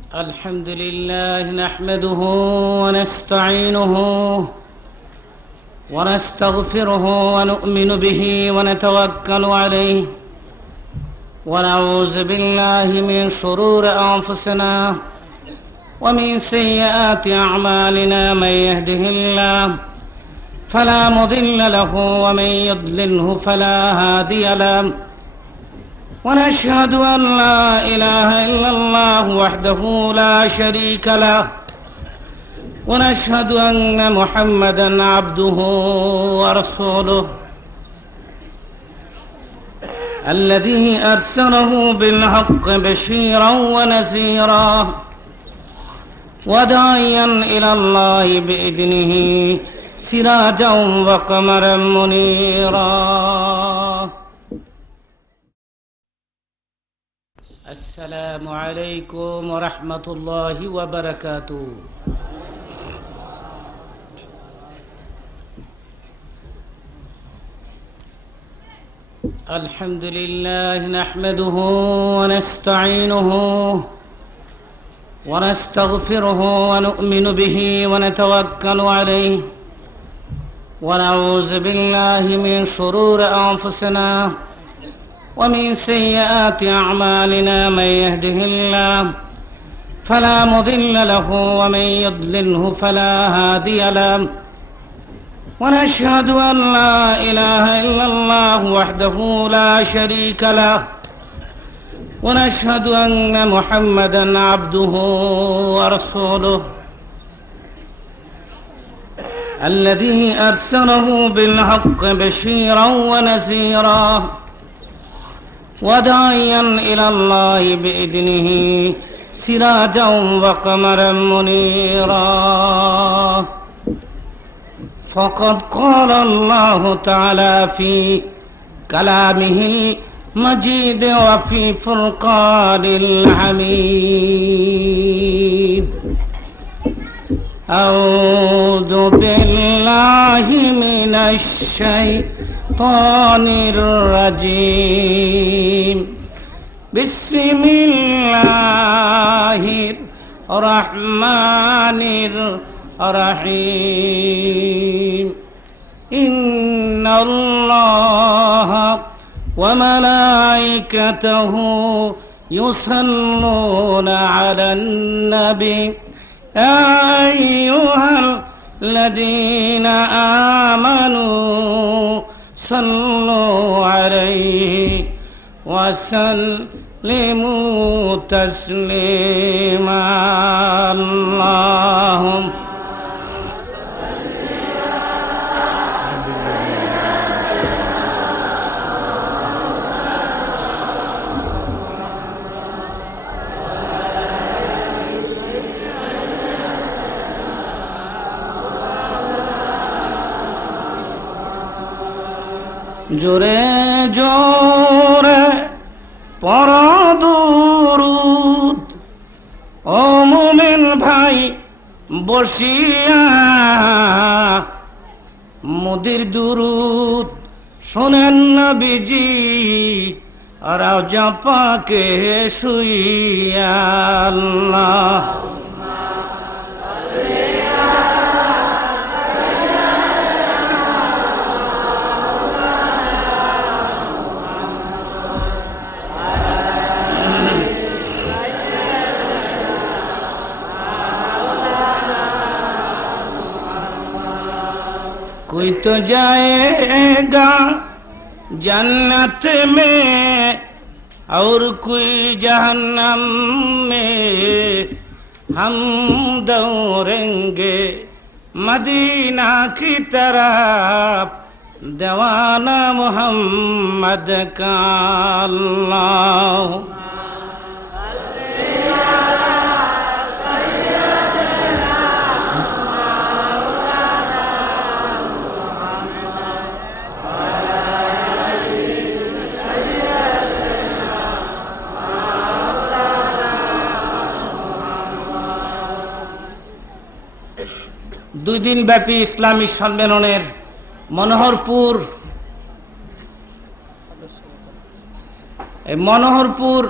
الحمد لله نحمده ونستعينه ونستغفره ونؤمن به ونتوكل عليه ونعوذ بالله من شرور أنفسنا ومن سيئات أعمالنا. من يهده الله فلا مضل له ومن يضلله فلا هادي له. ونشهد أن لا إله إلا الله وحده لا شريك له ونشهد أن محمدا عبده ورسوله الذي أرسله بالحق بشيرا ونذيرا وداعيا إلى الله بإذنه سراجا وقمرا منيرا. السلام عليكم ورحمة الله وبركاته. الحمد لله نحمده ونستعينه ونستغفره ونؤمن به ونتوكل عليه ونعوذ بالله من شرور أنفسنا ومن سيئات أعمالنا. من يهده الله فلا مضل له ومن يضلله فلا هادي له. ونشهد أن لا إله إلا الله وحده لا شريك له ونشهد أن محمدا عبده ورسوله الذي أرسله بالحق بشيرا ونذيرا وداعيا إلى الله بإذنه سراجا وقمرا منيرا. فقد قال الله تعالى في كلامه المجيد وفي فرقان الحميد: أعوذ بالله من الشيطان الرجيم. بسم الله الرحمن الرحيم. إن الله وملائكته يصلون على النبي يا أيها الذين آمنوا صلوا عليه وسلموا تسليما. اللهم জোরে জোরে পড়ো দুরূদ ও মুমিন ভাই বসিয়া, মোদের দুরূদ শোনেন নবীজি রওজা পাকে শুইয়া। আল্লাহ कोई तो जाएगा जन्नत में और कोई जहन्नम में, हम दौड़ेंगे मदीना की तरफ दीवाना मोहम्मद का। अल्लाह দুই দিন ব্যাপী ইসলামী সম্মেলনের মনোহরপুর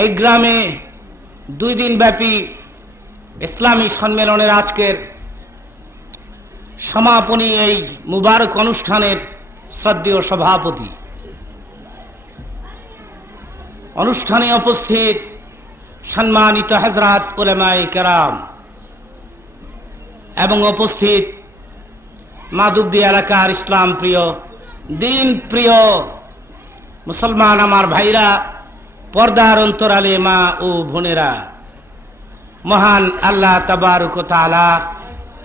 এই গ্রামে দুই দিন ব্যাপী ইসলামী সম্মেলনের আজকের সমাপনী এই মুবারক অনুষ্ঠানের শ্রদ্ধেয় সভাপতি, অনুষ্ঠানে উপস্থিত সম্মানিত হযরত উলামায়ে কেরাম এবং উপস্থিত মাধবদী এলাকার ইসলাম প্রিয়, দিন প্রিয় মুসলমান আমার ভাইরা, পর্দার অন্তরালে মা ও বোনেরা, মহান আল্লাহ তাবারক ওয়া তাআলা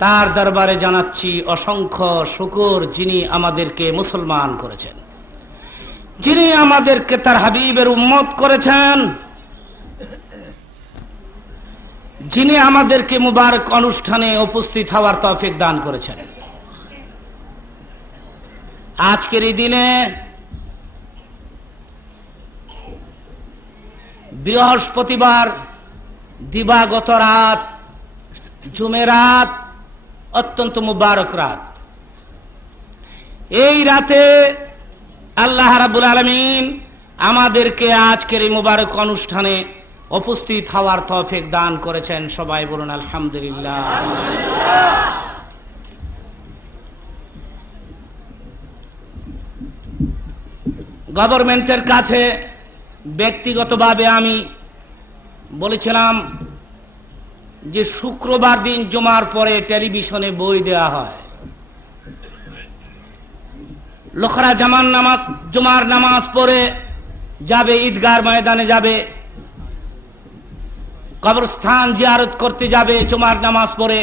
তার দরবারে জানাচ্ছি অসংখ্য শুকর, যিনি আমাদেরকে মুসলমান করেছেন, যিনি আমাদেরকে তার হাবিবের উম্মত করেছেন, যিনি আমাদেরকে মুবারক অনুষ্ঠানে উপস্থিত হওয়ার তৌফিক দান করেছেন। আজকের এই দিনে বৃহস্পতিবার দিবাগত রাত, জুমেরাত, অত্যন্ত মুবারক রাত। এই রাতে আল্লাহ রাব্বুল আলামিন আমাদেরকে আজকের এই মুবারক অনুষ্ঠানে উপস্থিত হওয়ার তৌফিক দান করেছেন। সবাই বলুন আলহামদুলিল্লাহ। গভর্নমেন্টের কাছে ব্যক্তিগতভাবে আমি বলেছিলাম যে শুক্রবার দিন জুমার পরে টেলিভিশনে বই দেওয়া হয়, লোকেরা জুমার নামাজ পড়ে যাবে, ঈদগাহ ময়দানে যাবে, কবরস্থান জিয়ারত করতে যাবে জুমার নামাজ পড়ে,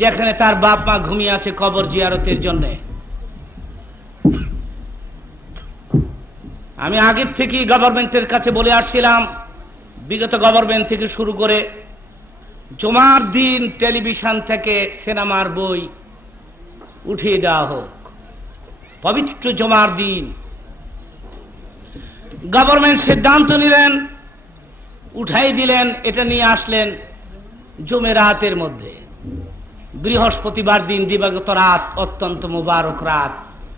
যেখানে তার বাপ মা ঘুমিয়ে আছে কবর জিয়ারতের জন্য। আমি আগের থেকেই গভর্নমেন্টের কাছে বলে আসছিলাম, বিগত গভর্নমেন্ট থেকে শুরু করে জুমার দিন টেলিভিশন থেকে সিনেমার বই উঠিয়ে দেওয়া হোক, পবিত্র জুমার দিন। গভর্নমেন্ট সিদ্ধান্ত নিলেন, উঠাই দিলেন, এটা নিয়ে আসলেন জুমেরাতের মধ্যে। বৃহস্পতিবার দিন দিবাগত রাত, অত্যন্ত মুবারক রাত,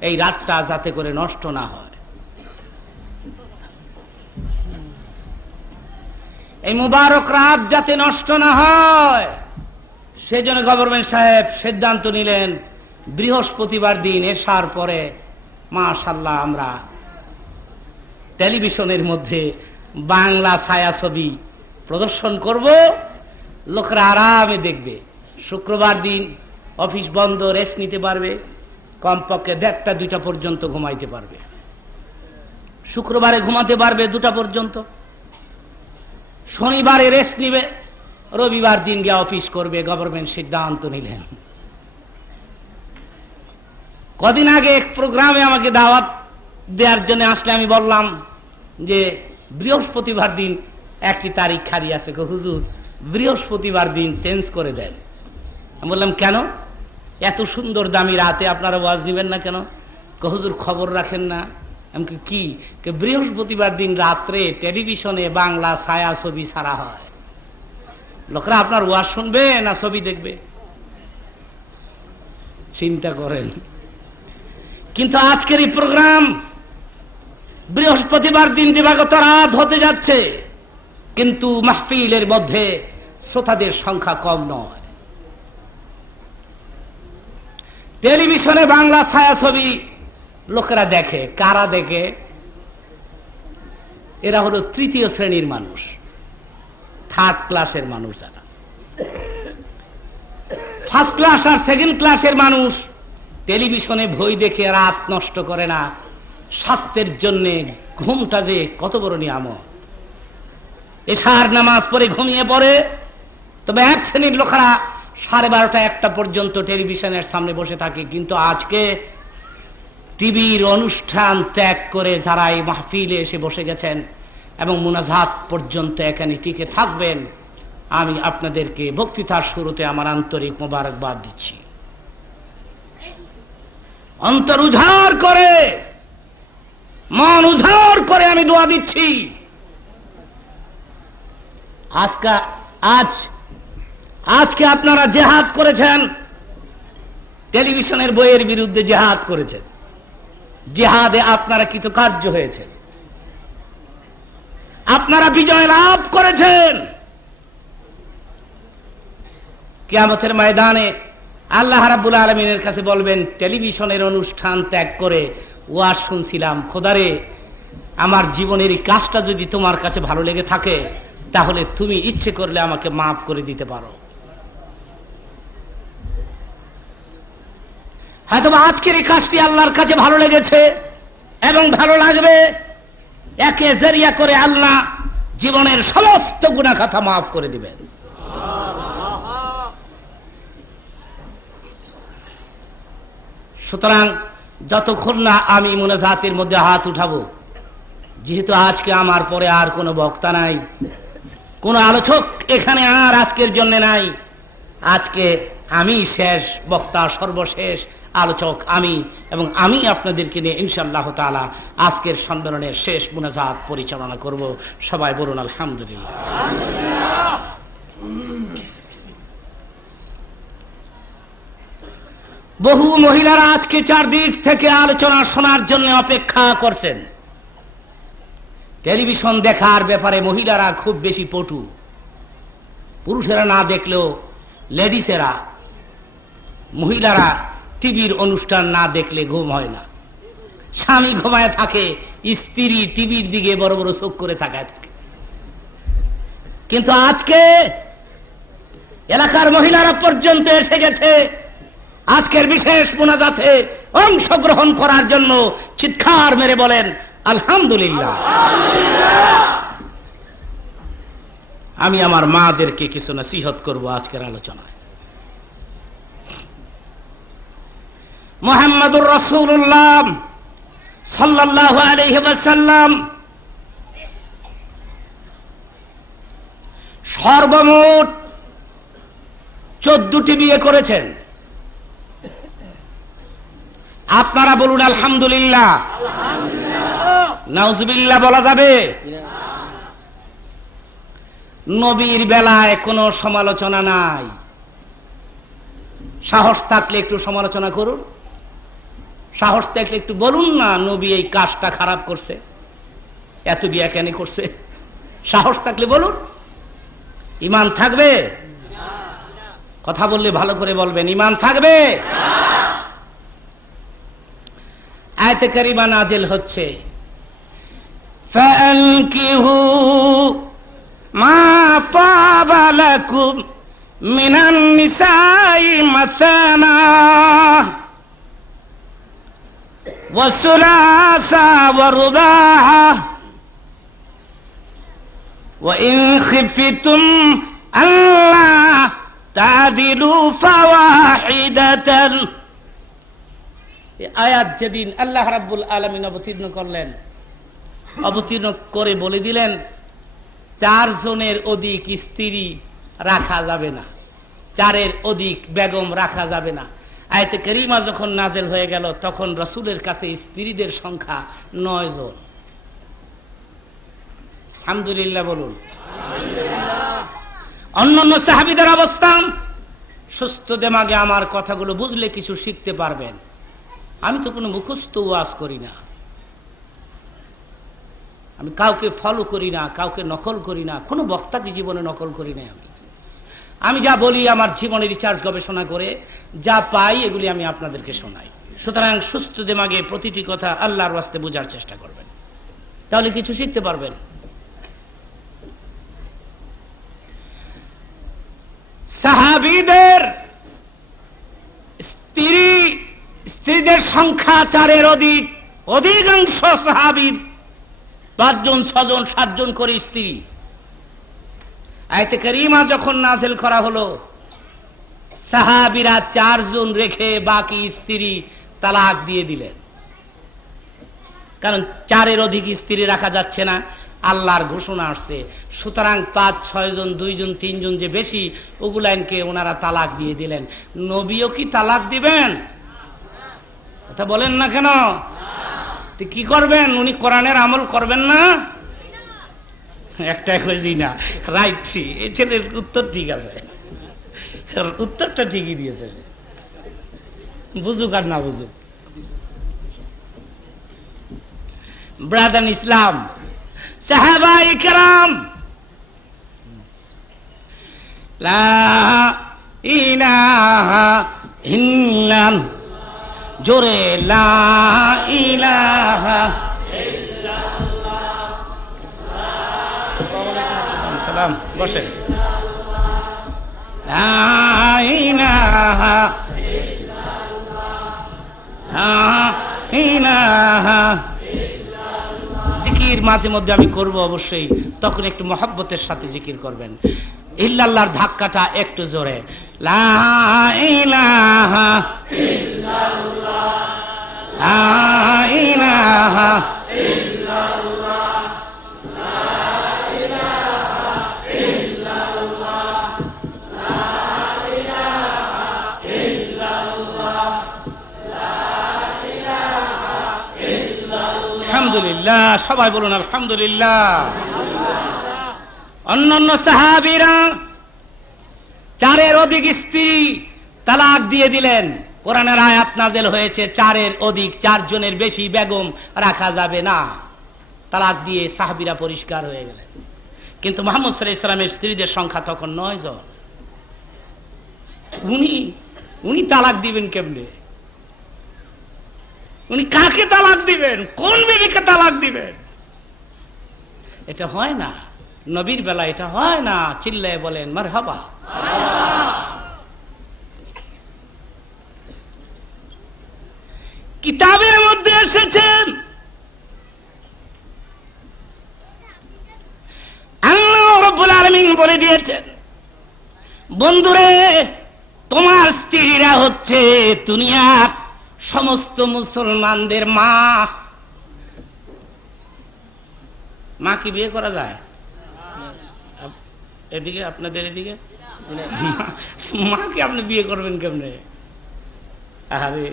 এই রাতটা যাতে করে নষ্ট না হয়, এই মুবারক রাত যাতে নষ্ট না হয়, সেজন্য গভর্নমেন্ট সাহেব সিদ্ধান্ত নিলেন বৃহস্পতিবার দিন এশার পরে মাশাআল্লাহ আমরা টেলিভিশনের মধ্যে বাংলা ছায়াছবি প্রদর্শন করব, লোকরা আরামে দেখবে। শুক্রবার দিন অফিস বন্ধ, রেস্ট নিতে পারবে, কমপক্ষে 1টা 2টা পর্যন্ত ঘুমাইতে পারবে, শুক্রবারে ঘুমাতে পারবে 2টা পর্যন্ত, শনিবারে রেস্ট নিবে, রবিবার দিন গিয়ে অফিস করবে। গভর্নমেন্ট সিদ্ধান্ত নিলেন। কদিন আগে এক প্রোগ্রামে আমাকে দাওয়াত দেওয়ার জন্য আসলে আমি বললাম যে বৃহস্পতিবার দিন একটি তারিখ খালি আছে, হুজুর বৃহস্পতিবার দিন চেঞ্জ করে দেন। আমি বললাম কেন, এত সুন্দর দামি রাতে আপনারা ওয়াজ নিবেন না কেন? হুজুর খবর রাখেন না। আমি কি, বৃহস্পতিবার দিন রাত্রে টেলিভিশনে বাংলা ছায়া ছবি ছাড়া হয়, লোকরা আপনার ওয়াজ শুনবে না ছবি দেখবে? চিন্তা করেন। কিন্তু আজকের এই প্রোগ্রাম বৃহস্পতিবার দিন দিবাগত রাত হতে যাচ্ছে, কিন্তু মাহফিলের মধ্যে শ্রোতাদের সংখ্যা কম নয়। টেলিভিশনে বাংলা ছায়াছবি লোকেরা দেখে, কারা দেখে? এরা হলো 3য় শ্রেণীর মানুষ, 3rd ক্লাসের মানুষ, যারা 1st ক্লাস আর 2nd ক্লাসের মানুষ টেলিভিশনে বই দেখে রাত নষ্ট করে না। স্বাস্থ্যের জন্য ঘুমটা যে কত বড় নিয়ামত। এশার নামাজ পড়ে ঘুমিয়ে পড়ে, তবে 1 শ্রেণীর লোকেরা 12:30 1টা পর্যন্ত টেলিভিশনের সামনে বসে থাকে। কিন্তু আজকে টিভির অনুষ্ঠান ত্যাগ করে যারা এই মাহফিলে এসে বসে গেছেন এবং মুনাজাত পর্যন্ত এখানে টিকে থাকবেন, আমি আপনাদেরকে বক্তৃতার শুরুতে আমার আন্তরিক মোবারকবাদ দিচ্ছি। অন্তর উজাড় করে, মন উজাড় করে আমি দোয়া দিচ্ছি। আজকে আপনারা জেহাদ করেছেন, টেলিভিশনের বইয়ের বিরুদ্ধে জেহাদ করেছেন, জেহাদে আপনারা কৃতকার্য হয়েছেন। আপনারা বিজয় লাভ করেছেন। কিয়ামতের ময়দানে আল্লাহ রাব্বুল আলামিনের কাছে বলবেন, টেলিভিশনের অনুষ্ঠান ত্যাগ করে ওয়াজ শুনছিলাম, খোদারে আমার জীবনের এই কাজটা যদি তোমার কাছে ভালো লেগে থাকে তাহলে তুমি ইচ্ছে করলে আমাকে মাফ করে দিতে পারো। হয়তো আজকের এই কাজটি আল্লাহর কাছে ভালো লেগেছে এবং ভালো লাগবে, একে জরিয়া করে আল্লাহ জীবনের সমস্ত গুনাহ খাতা মাফ করে দিবেন। সুতরাং যতক্ষণ না আমি মুনাজাতের মধ্যে হাত উঠাবো, যেহেতু আজকে আমার পরে আর কোনো বক্তা নাই, কোনো আলোচক এখানে আর আজকের জন্য নাই, আজকে আমি শেষ বক্তা, সর্বশেষ আলোচক আমি, এবং আমি আপনাদেরকে নিয়ে ইনশাআল্লাহ তাআলা আজকের সম্মেলনের শেষ মুনাজাত পরিচালনা করব। সবাই বলুন আলহামদুলিল্লাহ। বহু মহিলারা আজকে চারদিক থেকে আলোচনা শোনার জন্য অপেক্ষা করছেন। টেলিভিশন দেখার ব্যাপারে মহিলারা খুব বেশি পটু, পুরুষেরা না দেখলেও লেডিসেরা, মহিলারা টিভির অনুষ্ঠান না দেখলে ঘুম হয় না। স্বামী ঘুমায় থাকে, স্ত্রী টিভির দিকে বড় বড় চোখ করে তাকায় থাকে। কিন্তু আজকে এলাকার মহিলারা পর্যন্ত এসে গেছে আজকের বিশেষ মুনাজাতে অংশগ্রহণ করার জন্য। চিৎকার মেরে বলেন আলহামদুলিল্লাহ। আমি আমার মাদেরকে কিছু নসিহত করব আজকের আলোচনায়। মুহাম্মদুর রাসূলুল্লাহ সাল্লাল্লাহু আলাইহি ওয়াসাল্লাম সর্বমোট 14টি বিয়ে করেছেন। আপনারা বলুন আলহামদুলিল্লাহ। নাউজুবিল্লাহ বলা যাবে? নবীর বেলায় কোনো সমালোচনা নাই। সাহস থাকলে একটু সমালোচনা করুন, সাহস থাকলে একটু বলুন না নবী এই কাজটা খারাপ করছে, এত বিয়া কেন করছে। সাহস থাকলে বলুন। ঈমান থাকবে? কথা বললে ভালো করে বলবেন, ঈমান থাকবে? আয়াতে কারিমা নাজিল হচ্ছে ফাআনকিহু মা তাবা লাকুম মিনান নিসাই মাসানা ওয়া সুলাসা ওয়া রুবাহা ওয়া ইন খিফতুম আল্লা তা'দিলু ফাওয়াহিদাতান। এই আয়াত যেদিন আল্লাহ রাব্বুল আলামিন অবতীর্ণ করলেন, অবতীর্ণ করে বলে দিলেন 4 জনের অধিক স্ত্রী রাখা যাবে না, 4-এর অধিক বেগম রাখা যাবে না। আয়াতে কারিমা যখন নাযিল হয়ে গেল তখন রাসূলের কাছে স্ত্রীদের সংখ্যা 9 জন। আলহামদুলিল্লাহ বলুন। অন্যান্য সাহাবীদের অবস্থান সুস্থ দেমাগে আমার কথাগুলো বুঝলে কিছু শিখতে পারবেন। আমি তো কোনো মুখস্থ ওয়াজ করি না, আমি কাউকে ফলো করি না, কাউকে নকল করি না, কোনো বক্তাকে জীবনে নকল করি না। আমি যা বলি আমার জীবনে রিসার্চ গবেষণা করে যা পাই এগুলি আমি আপনাদেরকে শোনাই। সুতরাং সুস্থ দেমাগে প্রতিটি কথা আল্লাহর ওয়াস্তে বোঝার চেষ্টা করবেন, তাহলে কিছু শিখতে পারবেন। সাহাবীদের স্ত্রীদের সংখ্যা 4-এর অধিক। অধিকাংশ সাহাবী 5 জন, 6 জন, 7 জন করে স্ত্রী। আয়াতে কারিমা যখন নাযিল করা হলো সাহাবীরা 4 জন রেখে বাকি স্ত্রী তালাক দিয়ে দিলেন, কারণ 4-এর অধিক স্ত্রী রাখা যাচ্ছে না, আল্লাহর ঘোষণা আসছে। সুতরাং 5, 6 জন, 2 জন, 3 জন যে বেশি ওগুলাকে ওনারা তালাক দিয়ে দিলেন। নবীও কি তালাক দিবেন? কথা বলেন না কেন? কি করবেন? উনি কোরআনের আমল করবেন না? একটা খুঁজি না, রাইট। এই ছেলের উত্তর ঠিক আছে, উত্তরটা ঠিকই দিয়েছে, বুঝুক আর না বুঝুক। ব্রাদার ইসলাম, সাহাবায়ে কেরাম লা ইলাহা ইল্লাল্লাহ, জোরে লা ইলাহা ইল্লাল্লাহ। সালাম, বসে। লা ইলাহা জিকির মাঝে মধ্যে আমি করব অবশ্যই, তখন একটু মহব্বতের সাথে জিকির করবেন। ইল্লাল্লাহর ধাক্কাটা একটু জোরে, লা ইলাহা ইল্লাল্লাহ, লা ইলাহা ইল্লাল্লাহ, লা ইলাহা ইল্লাল্লাহ, লা ইলাহা ইল্লাল্লাহ, লা ইলাহা ইল্লাল্লাহ। আলহামদুলিল্লাহ, সবাই বলুন আলহামদুলিল্লাহ। অন্যান্য সাহাবীরা 4-এর অধিক স্ত্রী তালাক দিয়ে দিলেন। কোরআনের আয়াত নাযিল হয়েছে 4-এর অধিক, 4 জনের বেশি বেগম রাখা যাবে না। তালাক দিয়ে সাহাবীরা পরিষ্কার হয়ে গেলেন। কিন্তু মুহাম্মদ সাল্লাল্লাহু আলাইহি ওয়াসাল্লামের স্ত্রীদের সংখ্যা তখন 9 জন। উনি তালাক দিবেন কেমনে? উনি কাকে তালাক দিবেন? কোন বিবিকে তালাক দিবেন? এটা হয় না, নবীর বেলা এটা হয় না। চিল্লায় বলেন মারহাবা। কিতাবের মধ্যে এসেছেন আল্লাহ রাব্বুল আলামিন বলে দিয়েছেন, বন্ধুরে তোমার স্ত্রীরা হচ্ছে দুনিয়ার সমস্ত মুসলমানদের মা। মা কি বিয়ে করা যায়? এদিকে আপনাদের এদিকে মাকে আপনি বিয়ে করবেন কেমনে? আরে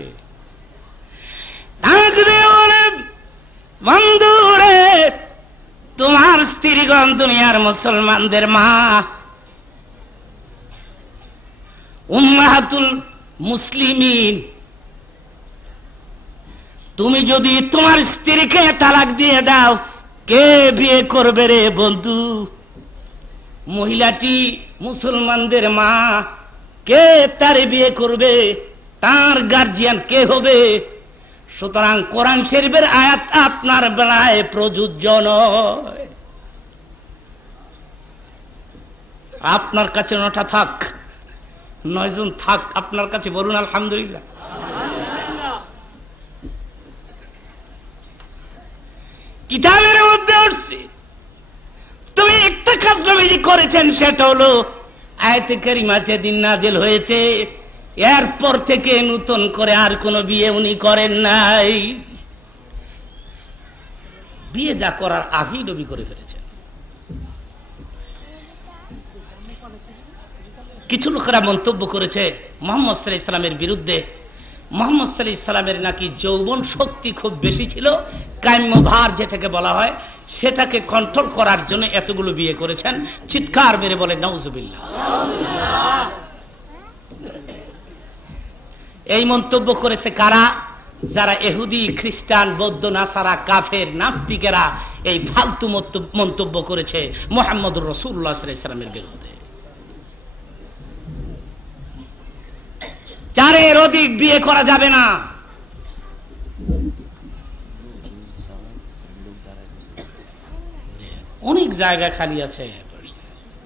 বন্ধুরে তোমার স্ত্রীগণ দুনিয়ার মুসলমানদের মা, উম্মাহাতুল মুসলিমিন। তুমি যদি তোমার স্ত্রীকে তালাক দিয়ে দাও, কে বিয়ে করবে রে বন্ধু? মহিলাটি মুসলমানদের মা, কে তার বিয়ে করবে? তার গার্জিয়ান কে হবে? সুতরাং কোরআন শরীফের আয়াত আপনার বেলায় প্রযোজ্য নয়। আপনার কাছে 9টা থাক, 9 জন থাক আপনার কাছে, বলুন আলহামদুলিল্লাহ। কিতাবের মধ্যে আসছে তুমি একটা কাজ নবীজি করেছেন, সেটা হলো আয়াতে কারিমা যেদিন নাযিল হয়েছে এরপর থেকে নতুন করে আর কোনো বিয়ে উনি করেন নাই। বিয়ে যা করার আগেই নবী করে ফেলেছেন। কিছু লোকেরা মন্তব্য করেছে মুহাম্মদ সাল্লাল্লাহু আলাইহি ওয়াসাল্লামের বিরুদ্ধে, মুহাম্মদ সাল্লাল্লাহু আলাইহি ওয়াসাল্লামের নাকি যৌবন শক্তি খুব বেশি ছিল, কাম্য ভার যেটাকে বলা হয় সেটাকে কন্ট্রোল করার জন্য এতগুলো বিয়ে করেছেন। চিৎকার মেরে বলে নাউজুবিল্লাহ। এই মন্তব্য করেছে কারা? যারা ইহুদি, খ্রিস্টান, বৌদ্ধ, নাসারা, কাফের, নাস্তিকেরা এই ফালতু মন্তব্য করেছে মুহাম্মদুর রাসূলুল্লাহ সাল্লাল্লাহু আলাইহি ওয়াসাল্লামের বিরুদ্ধে। 4-এর অধিক বিয়ে করা যাবে না। অনেক জায়গা খালি আছে,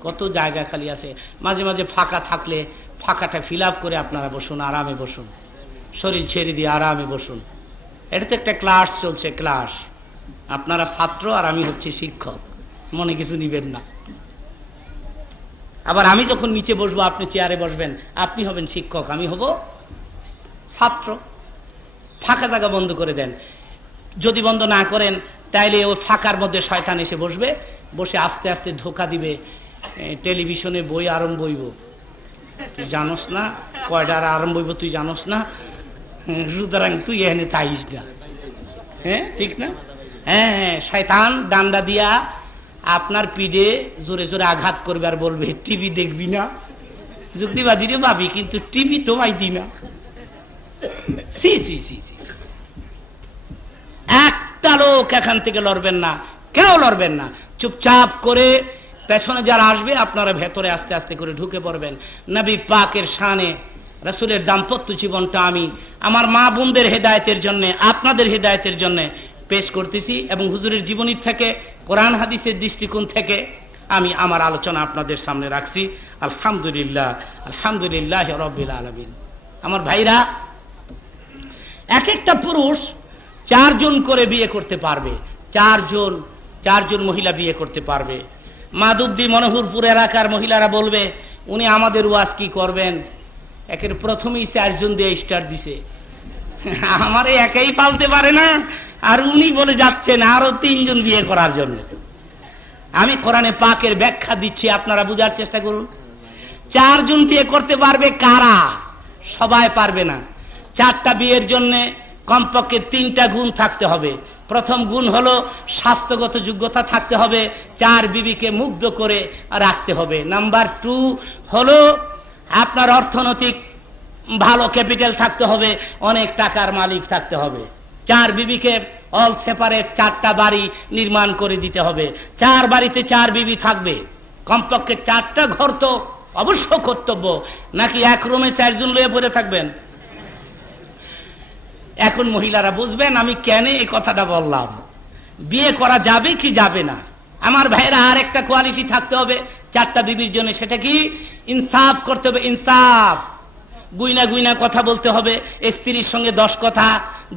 কত জায়গা খালি আছে। মাঝে মাঝে ফাঁকা থাকলে ফাঁকাটা ফিল আপ করে আপনারা বসুন, আরামে বসুন, শরীর ছেড়ে দিয়ে আরামে বসুন। এটা তো একটা ক্লাস চলছে, ক্লাস। আপনারা ছাত্র আর আমি হচ্ছি শিক্ষক, মনে কিছু নিবেন না। আবার আমি যখন নিচে বসবো আপনি চেয়ারে বসবেন, আপনি হবেন শিক্ষক, আমি হব ছাত্র। ফাঁকা জায়গা বন্ধ করে দেন। যদি বন্ধ না করেন তাইলে ওই ফাঁকার মধ্যে শয়তান এসে বসবে, বসে আস্তে আস্তে ধোকা দিবে। টেলিভিশনে বই আরম্ভ হইব, তুই জানোস না কয়টার আরম্ভ হইব, তুই জানোস না, সুতরাং তুই এখানে তাইস না। হ্যাঁ ঠিক না? হ্যাঁ হ্যাঁ, শয়তান ডান্ডা দিয়া আপনার পিঠে জোরে জোরে আঘাত করবে আর বলবে টিভি দেখবি না। যুক্তিবাদী রে ভাবি, কিন্তু টিভি তো পাইতি না। একটা লোক এখান থেকে লড়বেন না, কেউ লড়বেন না, চুপচাপ করে পেছনে যারা আসবে আপনারা ভেতরে আস্তে আস্তে করে ঢুকে পড়বেন। নবী পাকের শানে রাসূলের দাম্পত্য জীবনটা আমি আমার মা বোনদের হেদায়েতের জন্য, আপনাদের হেদায়েতের জন্য পেশ করতেছি এবং হুজুরের জীবনী থেকে, কোরআন হাদিসের দৃষ্টিকোণ থেকে আমি আমার আলোচনা আপনাদের সামনে রাখছি। আলহামদুলিল্লাহ, আলহামদুলিল্লাহ রাব্বিল আলামিন। আমার ভাইরা, এক একটা পুরুষ 4 জন করে বিয়ে করতে পারবে, 4 জন মহিলা বিয়ে করতে পারবে। মাধবদী মনোহরপুর এলাকার মহিলারা বলবে উনি আমাদের ওয়াজ কি করবেন, একের প্রথমেই 4 জন দিয়ে স্টার্ট দিছে, আমারে একাই পালতে পারে না আর উনি বলে যাচ্ছেন আরো 3 জন বিয়ে করার জন্য। আমি কোরআনে পাকের ব্যাখ্যা দিচ্ছি, আপনারা বুঝার চেষ্টা করুন। 4 জন বিয়ে করতে পারবে কারা? সবাই পারবে না। 4টা বিয়ের জন্য কমপক্ষে 3টা গুণ থাকতে হবে। প্রথম গুণ হলো স্বাস্থ্যগত যোগ্যতা থাকতে হবে, 4 বিবিকে মুগ্ধ করে রাখতে হবে। নাম্বার 2 হলো আপনার অর্থনৈতিক ভালো ক্যাপিটাল থাকতে হবে, অনেক টাকার মালিক থাকতে হবে। 4 বিবিকে অল সেপারেট 4টা বাড়ি নির্মাণ করে দিতে হবে। 4 বাড়িতে 4 বিবি থাকবে, কমপক্ষে 4টা ঘর তো অবশ্য কর্তব্য, নাকি এক রুমে 4 জন লয়ে পড়ে থাকবেন? এখন মহিলারা বুঝবেন আমি কেন এই কথাটা বললাম। বিয়ে করা যাবে কি যাবে না? আমার ভাইরা, আর একটা কোয়ালিটি থাকতে হবে 4টা বিবির জন্য, সেটা কি? ইনসাফ করতে হবে। ইনসাফ, গুইনা গুইনা কথা বলতে হবে। স্ত্রীর সঙ্গে 10 কথা,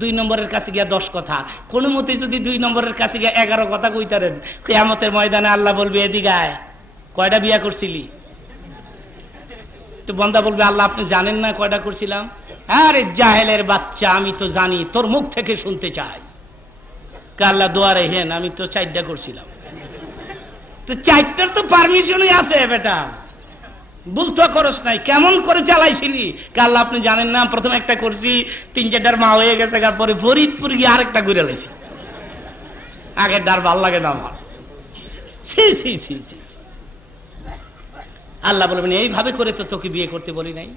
2 নম্বরের কাছে গিয়া 10 কথা। কোনো মতে যদি 2 নম্বরের কাছে গিয়া 11 কথা কইতারেন, কিয়ামতের ময়দানে আল্লাহ বলবে এদিকে আয়, কয়টা বিয়া করছিলি? তো বন্দা বলবে আল্লাহ আপনি জানেন না কয়টা করছিলাম? আরে জাহেলের বাচ্চা, আমি তো জানি, তোর মুখ থেকে শুনতে চাই। আল্লাহ দোয়ারে হেন, আমি তো 4টা করছিলাম। তো 4টার তো পারমিশনই আছে বেটা, বলতো করস নাই, কেমন করে চালাইছিলি? আল্লাহ আপনি জানেন না, প্রথম একটা করছি, 3-4টার মা হয়ে গেছে, পরে ফরিদপুর গিয়ে আরেকটা ঘুরে লাইছি, আগের ডার ভাল লাগে না আমার। আল্লাহ বলবেন এইভাবে করে তো তোকে বিয়ে করতে বলি নাই।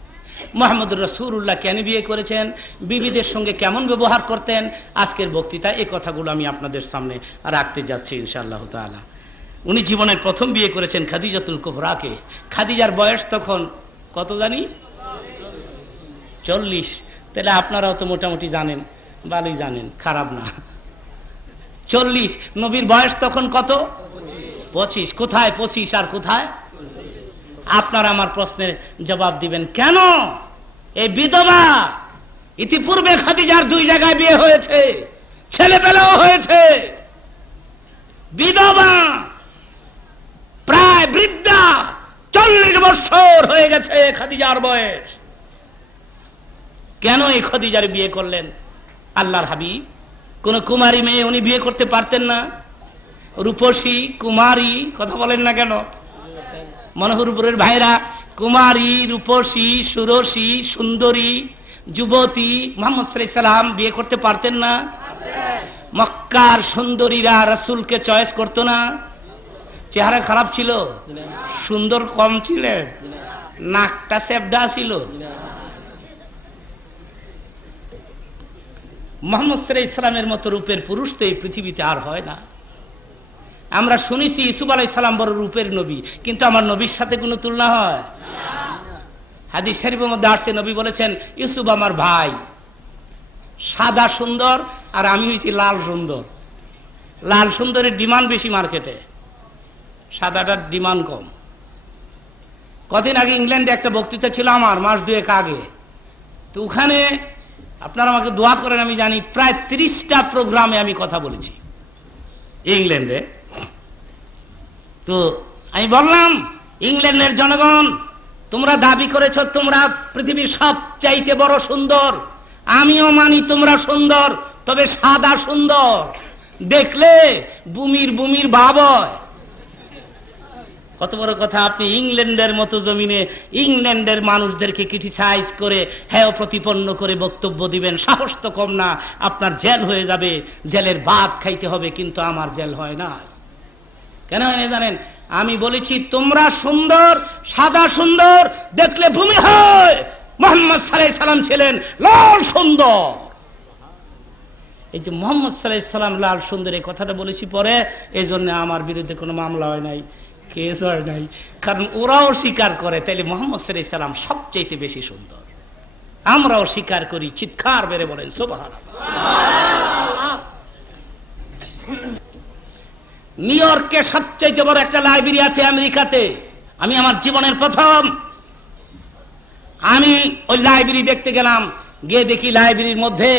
মুহাম্মদুর রাসূলুল্লাহ কেন বিয়ে করেছেন, বিবিদের সঙ্গে কেমন ব্যবহার করতেন, আজকের বক্তৃতায় এই কথাগুলো আমি আপনাদের সামনে রাখতে যাচ্ছি ইনশাআল্লাহ তাআলা। উনি জীবনের প্রথম বিয়ে করেছেন খাদিজাতুল কুবরাকে। খাদিজার বয়স তখন কত জানি? 40। তাহলে আপনারাও তো মোটামুটি জানেন, ভালোই জানেন, খারাপ না। 40। নবীর বয়স তখন কত? 25। কোথায় 25 আর কোথায়? আপনারা আমার প্রশ্নের জবাব দিবেন, কেন এই বিধবা? ইতিপূর্বে খাদিজার 2 জায়গায় বিয়ে হয়েছে, ছেলেবেলাও হয়েছে, বিধবা প্রায় বৃদ্ধা, 40 বছর হয়ে গেছে খাদিজার বয়স। কেন এই খাদিজার বিয়ে করলেন আল্লাহর হাবিব? কোন কুমারী মেয়ে উনি বিয়ে করতে পারতেন না? রূপসী কুমারী, কথা বলেন না কেন? মনোহরপুরের ভাইরা, কুমারী, রূপসী, সুরসী, সুন্দরী যুবতী মুহাম্মদ সাল্লাল্লাহু আলাইহি সাল্লাম বিয়ে করতে পারতেন না? মক্কার সুন্দরীরা রাসূলকে চয়েস করতো না? চেহারা খারাপ ছিল? সুন্দর কম ছিলেন? নাকটা সেবডা ছিল? মুহাম্মদ সাল্লাল্লাহু আলাইহি সাল্লামের মতো রূপের পুরুষ তো এই পৃথিবীতে আর হয় না। আমরা শুনেছি ইউসুফ আলাইহিস সালাম বড় রূপের নবী, কিন্তু আমার নবীর সাথে কোনো তুলনা হয়? হাদিস শরীফের মধ্যে আসছে, নবী বলেছেন ইউসুফ আমার ভাই, সাদা সুন্দর আর আমি হইছি লাল সুন্দর। লাল সুন্দরের ডিমান্ড বেশি মার্কেটে, সাদাটার ডিমান্ড কম। কদিন আগে ইংল্যান্ডে একটা বক্তৃতা ছিল আমার, মাস 2 আগে। তো ওখানে আপনারা আমাকে দোয়া করেন, আমি জানি প্রায় 30টা প্রোগ্রামে আমি কথা বলেছি ইংল্যান্ডে। তো আমি বললাম, ইংল্যান্ডের জনগণ, তোমরা দাবি করেছ তোমরা পৃথিবীর সবচাইতে বড় সুন্দর, আমিও মানি তোমরা সুন্দর, তবে সাদা সুন্দর, দেখলে বুমির ভাব হয়। কত বড় কথা! আপনি ইংল্যান্ডের মতো জমিনে ইংল্যান্ডের মানুষদেরকে ক্রিটিসাইজ করে, হেয় প্রতিপন্ন করে বক্তব্য দিবেন, সাহস তো কম না। আপনার জেল হয়ে যাবে, জেলের ভাত খাইতে হবে, কিন্তু আমার জেল হয় না। কেন হয় না জানেন? আমি বলেছি তোমরা সুন্দর, সাদা সুন্দর, দেখলে ভূমি হয়। মুহাম্মদ সাল্লাল্লাহু আলাইহি সাল্লাম ছিলেন লাল সুন্দর। এই যে মোহাম্মদ সাল্লাল্লাহু আলাইহি সাল্লাম লাল সুন্দর এই কথাটা বলেছি পরে, এই জন্য আমার বিরুদ্ধে কোনো মামলা হয় নাই, কেস হয় নাই, কারণ ওরাও স্বীকার করে তাইলে মোহাম্মদ সাল্লাল্লাহু আলাইহি সাল্লাম সবচেয়ে বেশি সুন্দর। আমরাও স্বীকার করি, চিৎকার মেরে বলেন সুবহানাল্লাহ। নিউ ইয়র্কে সবচেয়ে বড় একটা লাইব্রেরি আছে আমেরিকাতে। আমি আমার জীবনের প্রথম আমি ওই লাইব্রেরি দেখতে গেলাম, গিয়ে দেখি লাইব্রেরির মধ্যে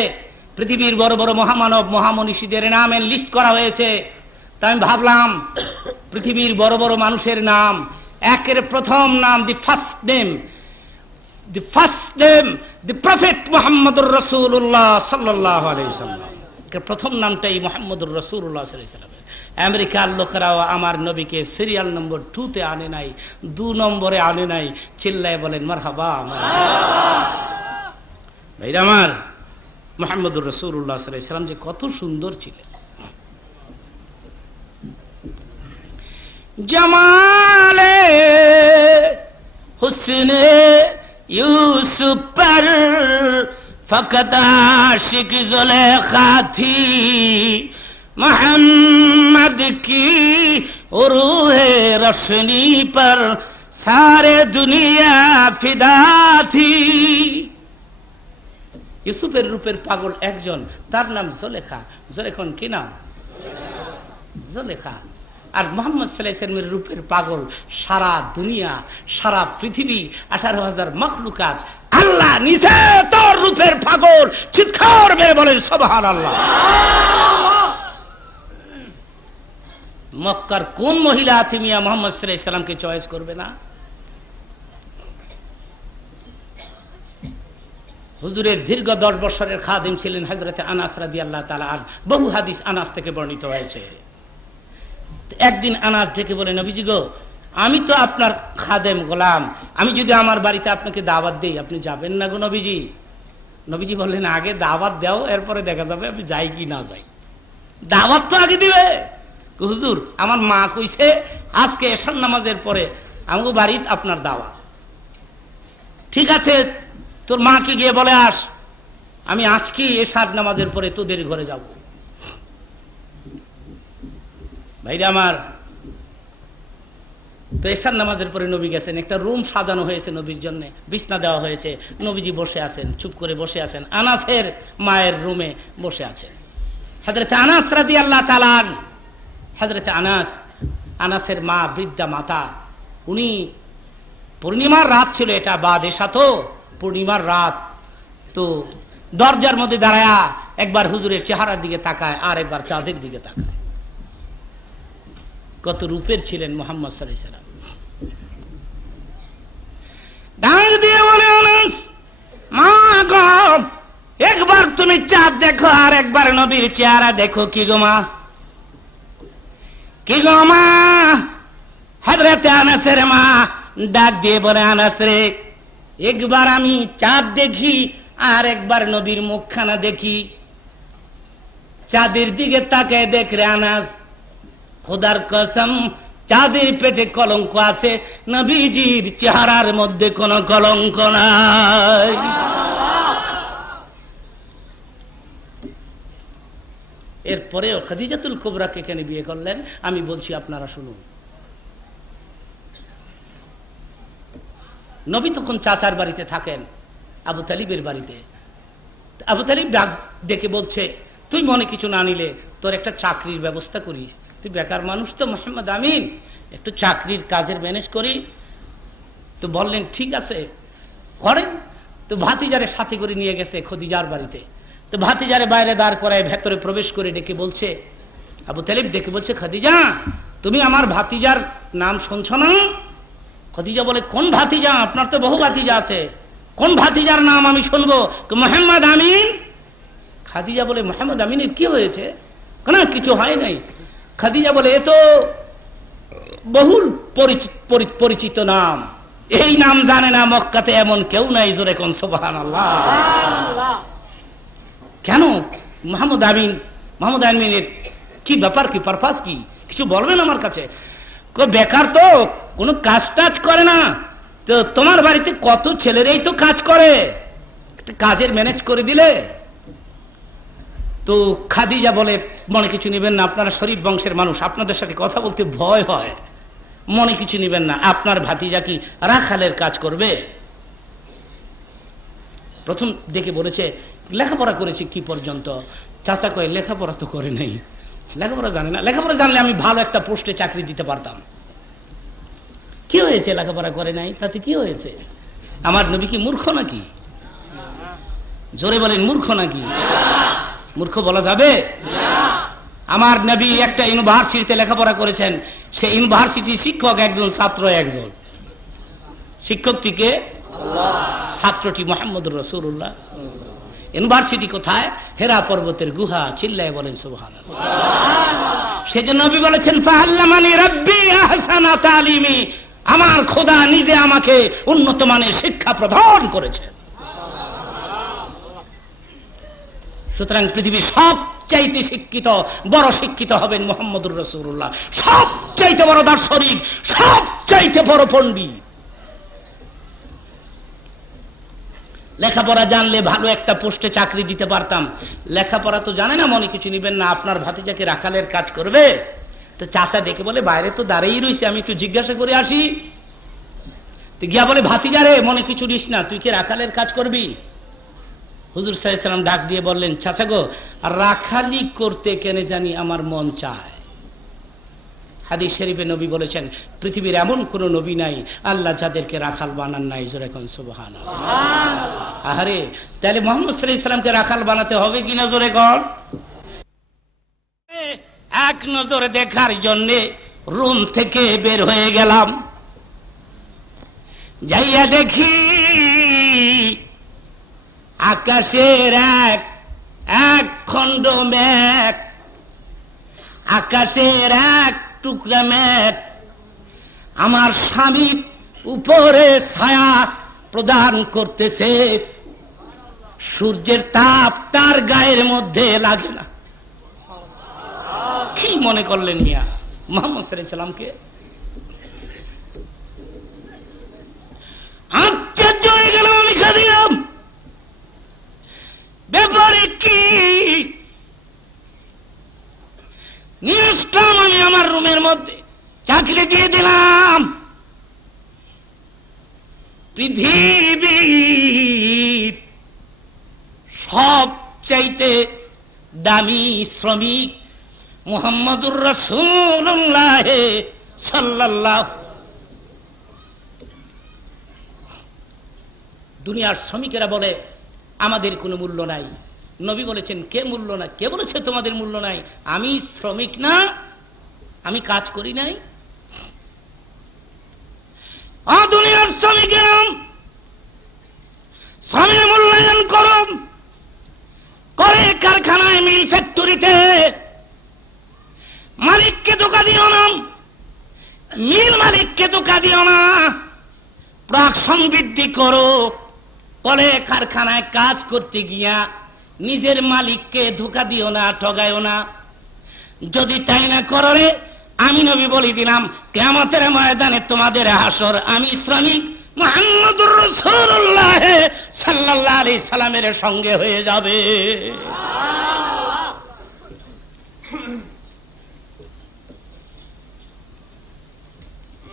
পৃথিবীর বড় বড় মহামানব মহামনীষীদের নামের লিস্ট করা হয়েছে। তাই আমি ভাবলাম পৃথিবীর বড় বড় মানুষের নাম, একের প্রথম নাম, the first name the prophet মুহাম্মদুর রাসূলুল্লাহ সাল্লাল্লাহু আলাইহি ওয়াসাল্লাম। প্রথম নামটাই মুহাম্মদুর রাসূলুল্লাহ সাল্লাল্লাহু আলাইহি ওয়াসাল্লাম। আমেরিকার লোকেরাও আমার নবীকে সিরিয়াল নম্বর 2 তে আনে নাই, 2 নম্বরে আনে নাই। চিল্লায় বলেন মারহাবা। ভাইরা আমার, মুহাম্মদুর রাসূলুল্লাহ সাল্লাল্লাহু আলাইহি ওয়াসাল্লাম যে কত সুন্দর ছিলেন। জামালে হুসনে ইউসুফ পর ফকত আশিক जुलेखा थी, मोहम्मद की रूह रोशनी पर सारे दुनिया फिदा थी। ইউসুফের রূপের পাগল একজন, তার নাম জুলেখা। জুলেখন কি নাম? জুলেখা। আর মুহাম্মদ সাল্লাল্লাহু আলাইহি ওয়াসাল্লামের রূপের পাগল সারা দুনিয়া, সারা পৃথিবী, 18,000 মাখলুকাত। আল্লাহ নিজে তোর রূপের পাগল, চিৎকার মেরে বলেন সুবহানাল্লাহ। মক্কার কোন মহিলা আছে মিয়া মুহাম্মদ সাল্লাল্লাহু আলাইহি ওয়াসাল্লামকে চয়েস করবে না? হুজুরের দীর্ঘ 10 বছরের খাদিম ছিলেন হযরতে আনাস রাদিয়াল্লাহু তাআলা আনহু। বহু হাদিস আনাস থেকে বর্ণিত হয়েছে। একদিন আনাস থেকে বলে, নবীজি গো, আমি তো আপনার খাদেম গোলাম, আমি যদি আমার বাড়িতে আপনাকে দাওয়াত দেই আপনি যাবেন না গো নবীজি? নবীজি বললেন, আগে দাওয়াত দাও, এরপরে দেখা যাবে আমি যাই কি না যাই। দাওয়াত তো আগে দিবে। হুজুর, আমার মা কইছে আজকে এশার নামাজের পরে আমগো বাড়িতে আপনার দাওয়াত। ঠিক আছে, তোর মাকে গিয়ে বলে আস, আমি আজকে এশার নামাজের পরে তোদের ঘরে যাব। ভাইরা আমার, তো এশার নামাজের পরে নবী গেছেন। একটা রুম সাজানো হয়েছে নবীর জন্য, বিছনা দেওয়া হয়েছে। নবীজি বসে আছেন, চুপ করে বসে আছেন। আনাসের মায়ের রুমে বসে আছেন হযরতে আনাস রাদিয়াল্লাহু তাআলা। হযরতে আনাস, আনাসের মা বৃদ্ধা মাতা, উনি পূর্ণিমার রাত ছিল, এটা বাদেশা তো পূর্ণিমার রাত। তো দরজার মধ্যে দাঁড়ায়া একবার হুজুরের চেহারার দিকে তাকায়, আর একবার চাঁদের দিকে তাকায়। কত রূপের ছিলেন মুহাম্মদ সাল্লাল্লাহু আলাইহি ওয়াসাল্লাম। ডাক দিয়ে বলে, আনাস মা গো, একবার তুমি চাঁদ দেখো আর একবার নবীর চেহারা দেখো। কি গো মা, কি গো মা? হযরতে আনাসের মা ডাক দিয়ে বলে, আনাস রে, একবার আমি চাঁদ দেখি আর একবার নবীর মুখখানা দেখি। চাঁদের দিকে তাকায় দেখ রে আনাস, খোদার কসম চাঁদের পেটে কলঙ্ক আছে, নবীজির চেহারার মধ্যে কোনো কলঙ্ক নাই। এরপরেও খাদিজাতুল কুবরাকে কেন বিয়ে করলেন আমি বলছি, আপনারা শুনুন। নবী তখন চাচার বাড়িতে থাকেন, আবু তালিবের বাড়িতে। আবু তালিব ডাক ডেকে বলছে, তুই মনে কিছু না নিলে তোর একটা চাকরির ব্যবস্থা করিস, তুই বেকার মানুষ তো মোহাম্মদ আমিন, একটু চাকরির কাজের ম্যানেজ করি। তো বললেন ঠিক আছে করেন। তো ভাতিজারে সাথে করে নিয়ে গেছে খদিজার বাড়িতে। তো ভাতিজারে বাইরে দাঁড় করায় ভেতরে প্রবেশ করে ডেকে বলছে, আবু তালিব ডেকে বলছে, খাদিজা তুমি আমার ভাতিজার নাম শুনছ না? খদিজা বলে, কোন ভাতিজা? আপনার তো বহু ভাতিজা আছে, কোন ভাতিজার নাম আমি শুনবো? মোহাম্মদ আমিন। খাদিজা বলে, মোহাম্মদ আমিনের কি হয়েছে? না কিছু হয় নাই। খাদিজা বলে, এ তো বহুল পরিচিত নাম, এই নাম জানে না মক্কাতে এমন কেউ নাই। জোরে কোন সুবহানাল্লাহ। কেন মোহাম্মদ আমিন, মোহাম্মদ আমিনের কি ব্যাপার, কি পারপাস কি, কিছু বলবেন আমার কাছে? বেকার তো, কোনো কাজ টাজ করে না। তো তোমার বাড়িতে কত ছেলেরাই তো কাজ করে, কাজের ম্যানেজ করে দিলে। তো খাদিজা বলে, মনে কিছু নেবেন না, আপনারা শরীফ বংশের মানুষ, আপনাদের সাথে কথা বলতে ভয় হয়, মনে কিছু নেবেন না, আপনার ভাতিজা কি রাখালের কাজ করবে? প্রথম দেখে বলেছে লেখাপড়া করেছে কি পর্যন্ত? চাচা কয় লেখাপড়া তো করে নাই, লেখাপড়া জানে না, লেখাপড়া জানলে আমি ভালো একটা পোস্টে চাকরি দিতে পারতাম। কি হয়েছে, লেখাপড়া করে নাই, তাতে কি হয়েছে? আমার নবী কি মূর্খ নাকি? জোরে বলেন, মূর্খ নাকি? মূর্খ বলা যাবে? আমার নবী একটা ইউনিভার্সিটিতে লেখাপড়া করেছেন, সে ইউনিভার্সিটি শিক্ষক একজন, ছাত্র একজন। শিক্ষকটিকে ছাত্রটি মুহাম্মদুর রাসূলুল্লাহ। ইউনিভার্সিটি কোথায়? হেরা পর্বতের গুহা। চিল্লায় বলেন সুবহানাল্লাহ। সেজন্য নবী বলেছেন ফাআল্লামানি রাব্বি আহসানা তালিমি, আমার খোদা নিজে আমাকে উন্নত মানের শিক্ষা প্রদান করেছেন। সুতরাং পৃথিবীর সবচাইতে শিক্ষিত, বড় শিক্ষিত হবেন মুহাম্মদুর রাসূলুল্লাহ, সবচাইতে বড় দার্শনিক, সবচাইতে বড় পণ্ডিত। লেখাপড়া জানলে ভালো একটা পোস্টে চাকরি দিতে পারতাম। লেখাপড়া তো জানে না, মনে কিছু নিবেন না, আপনার ভাতিজাকে রাখালের কাজ করবে? তো চাচা ডেকে বলে, বাইরে তো দাঁড়িয়ে রয়েছে, আমি একটু জিজ্ঞাসা করে আসি। তো গিয়া বলে, ভাতিজা রে, মনে কিছু নিস না, তুই কি রাখালের কাজ করবি? হুজুর সাল্লাল্লাহু আলাইহি ওয়াসাল্লাম ডাক দিয়ে বললেন, চাচা গো, রাখালি করতে কেন জানি আমার মন চায়। হাদিস শরীফে নবী বলেছেন, পৃথিবীর এমন কোন নবী নাই আল্লাহ যাদেরকে রাখাল বানান নাই। জোরে কোন সুবহানাল্লাহ। আহারে, তাহলে মুহাম্মদ সাল্লাল্লাহু আলাইহি ওয়াসাল্লামকে রাখাল বানাতে হবে কিনা? জোরে কর। এক নজরে দেখার জন্য রুম থেকে বের হয়ে গেলাম, যাইয়া দেখি আকাশের এক খণ্ড মেঘ, আকাশের এক টুকরা মেঘ আমার স্বামীর উপরে ছায়া প্রদান করতেছে। সূর্যের তাপ তার গায়ের মধ্যে লাগে না। কি মনে করলেন মিয়া মুহাম্মদ সাল্লাল্লাহু আলাইহি ওয়াসাল্লামকে? আশ্চর্য হয়ে গেলাম আমি, খাদিজাম ব্যাপারে কি? নিশ্চয় আমি আমার রুমের মধ্যে চাকরি দিয়ে দিলাম। পৃথিবীর সবচাইতে দামি শ্রমিক মুহাম্মদুর রাসূলুল্লাহ সাল্লাল্লাহু। দুনিয়ার শ্রমিকেরা বলে আমাদের কোনো মূল্য নাই। নবী বলেছেন, কে মূল্য না? কে বলেছে তোমাদের মূল্য নাই? আমি শ্রমিক না? আমি কাজ করি নাই? দুনিয়ার শ্রমিকেরা শ্রমের মূল্যায়ন করো, করে কারখানায়, মিল ফ্যাক্টরিতে। মালিককে ধোঁকা দিও না, মিল মালিককে ধোঁকা দিও না। প্রোডাকশন বৃদ্ধি করো, বলে কারখানায় কাজ করতে গিয়া নিজের মালিককে ধোঁকা দিও না, ঠগাইও না। যদি তাই না করো রে, আমি নবী বলি দিলাম, কিয়ামতের ময়দানে তোমাদের হাসর আমি শ্রমিক মুহাম্মদুর রাসূলুল্লাহ সাল্লাল্লাহু আলাইহি সাল্লামের সঙ্গে হয়ে যাবে।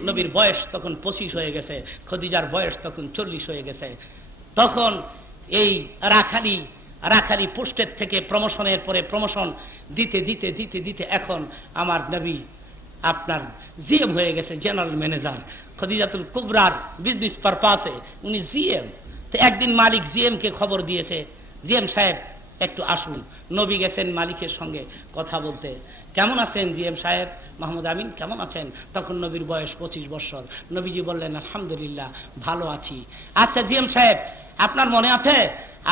নবীর বয়স তখন 25 হয়ে গেছে, খদিজার বয়স তখন 40 হয়ে গেছে। তখন এই রাখালি পোস্টের থেকে প্রমোশনের পরে প্রমোশন দিতে দিতে দিতে দিতে এখন আমার নবী আপনার জিএম হয়ে গেছে, জেনারেল ম্যানেজার। খদিজাতুল কুবরার বিজনেস পারপাসে উনি জিএম। তো একদিন মালিক জিএম কে খবর দিয়েছে, জিএম সাহেব একটু আসুন। নবী গেছেন মালিকের সঙ্গে কথা বলতে। কেমন আছেন জিএম সাহেব? মাহমুদ আমিন কেমন আছেন? তখন নবীর বয়স 25 বছর। নবীজি বললেন, আলহামদুলিল্লাহ ভালো আছি। আচ্ছা জিএম সাহেব, আপনার মনে আছে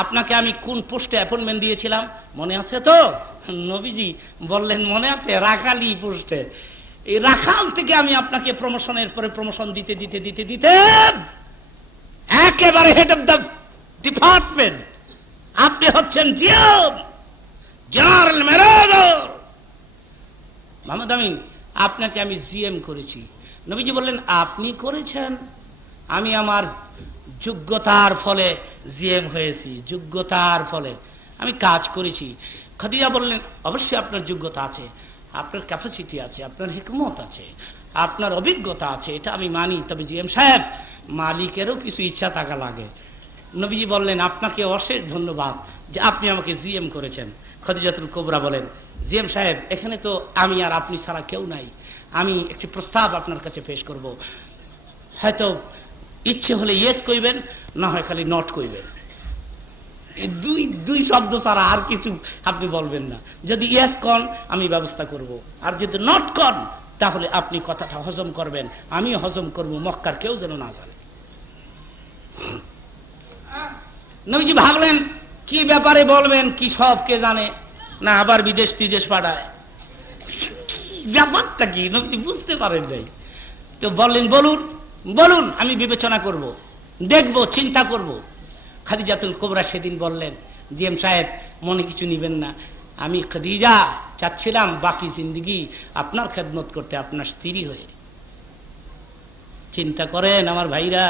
আপনাকে আমি কোন পোস্টে অ্যাপয়েন্টমেন্ট দিয়েছিলাম? মনে আছে তো? নবীজি বললেন, মনে আছে, রাখালি পোস্টে। এই রাখাল থেকে আমি আপনাকে প্রমোশনের পরে প্রমোশন দিতে দিতে দিতে দিতে একেবারে হেড অফ দ্য ডিপার্টমেন্ট, আপনি হচ্ছেন জিএম, জেনারেল ম্যানেজার। মাহমুদ আমিন, আপনাকে আমি জিএম করেছি। নবীজি বললেন, আপনি করেছেন? আমি আমার যোগ্যতার ফলে জিএম হয়েছি, যোগ্যতার ফলে আমি কাজ করেছি। খাদিজা বললেন, অবশ্যই আপনার যোগ্যতা আছে, আপনার ক্যাপাসিটি আছে, আপনার হিকমত আছে, আপনার অভিজ্ঞতা আছে, এটা আমি মানি। তবে জিএম সাহেব, মালিকেরও কিছু ইচ্ছা থাকা লাগে। নবীজি বললেন, আপনাকে অশেষ ধন্যবাদ যে আপনি আমাকে জিএম করেছেন। খাদিজাতুল কুবরা বলেন, জিএম সাহেব, এখানে তো আমি আর আপনি ছাড়া কেউ নাই, আমি একটি প্রস্তাব আপনার কাছে পেশ করব। হয়তো ইচ্ছে হলে ইয়েস কইবেন, না হয় খালি নট কইবেন। দুই শব্দ ছাড়া আর কিছু আপনি বলবেন না। যদি ইয়েস কন, আমি ব্যবস্থা করব, আর যদি নট কন, তাহলে আপনি কথাটা হজম করবেন, আমি হজম করব, মক্কার কেউ যেন না জানে। নবীজি ভাবলেন, কি ব্যাপারে বলবেন, কি সব কে জানে, না আবার বিদেশ তিদেশ পাঠায়, ব্যাপারটা কি নবীজি বুঝতে পারেন নাই। তো বললেন, বলুন বলুন, আমি বিবেচনা করব, দেখব, চিন্তা করব। খাদিজাতুল কুবরা সেদিন বললেন, জিএম সাহেব, মনে কিছু নিবেন না, আমি খাদিজা চাচ্ছিলাম বাকি জিন্দগি আপনার খেদমত করতে, আপনার স্ত্রী হয়ে। চিন্তা করেন আমার ভাইরা,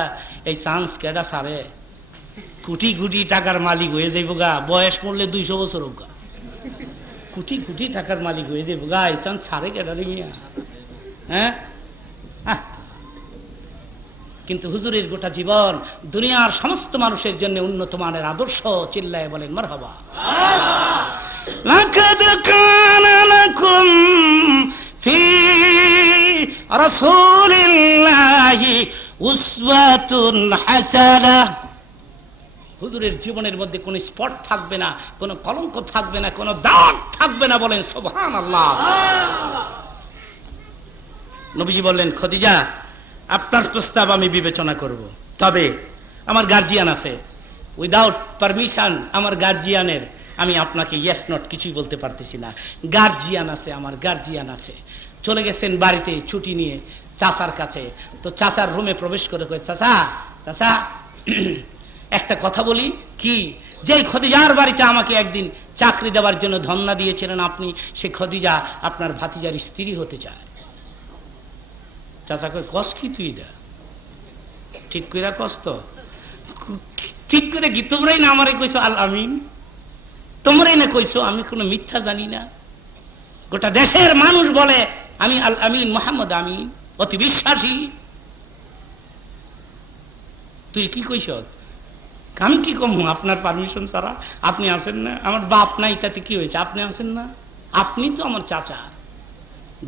এই চান্স কেডা সারে? কোটি কোটি টাকার মালিক হয়ে যাইব গা, বয়স মরলে 200 বছর হোক গা, কোটি কোটি টাকার মালিক হয়ে যাইব গা, এই চান্স সারে কেডা রে মিয়া? হ্যাঁ, কিন্তু হুজুরের গোটা জীবন দুনিয়ার সমস্ত মানুষের জন্য উন্নত মানের আদর্শ। চিল্লায় বলেন মারহাবা। লাকাদ কানা লাকুম ফি রাসূলিল্লাহি উসওয়াতুন হাসানাহ। হুজুরের জীবনের মধ্যে কোনো স্পট থাকবে না, কোনো কলঙ্ক থাকবে না, কোনো দাগ থাকবে না। বলেন সুবহানাল্লাহ। নবীজি বললেন, খাদিজা, আপনার প্রস্তাব আমি বিবেচনা করব, তবে আমার গার্জিয়ান আছে, উইদাউট পারমিশন আমার গার্জিয়ানের আমি আপনাকে ইয়েস নট কিছুই বলতে পারতেছি না। গার্জিয়ান আছে, আমার গার্জিয়ান আছে, চলে গেছেন বাড়িতে ছুটি নিয়ে চাচার কাছে। তো চাচার রুমে প্রবেশ করে কয়, চাচা চাচা একটা কথা বলি। কি? যে খদিজার বাড়িতে আমাকে একদিন চাকরি দেওয়ার জন্য ধন্না দিয়েছিলেন আপনি, সে খদিজা আপনার ভাতিজার স্ত্রী হতে চায়। চাচা কয়, কস কি তুই? এটা ঠিক করে কস তো? ঠিক করে কি? তোমরাই না আমারে কইছো আল আমিন, তোমরাই না কইছো আমি কোনো মিথ্যা জানি না। গোটা দেশের মানুষ বলে আমি আল আমিন, মোহাম্মদ আমিন, অতি বিশ্বাসী। তুই কি কইস? আমি কি কম? আপনার পারমিশন ছাড়া আপনি আসেন না? আমার বাপ নাই, তাতে কি হয়েছে? আপনি আসেন না? আপনি তো আমার চাচা।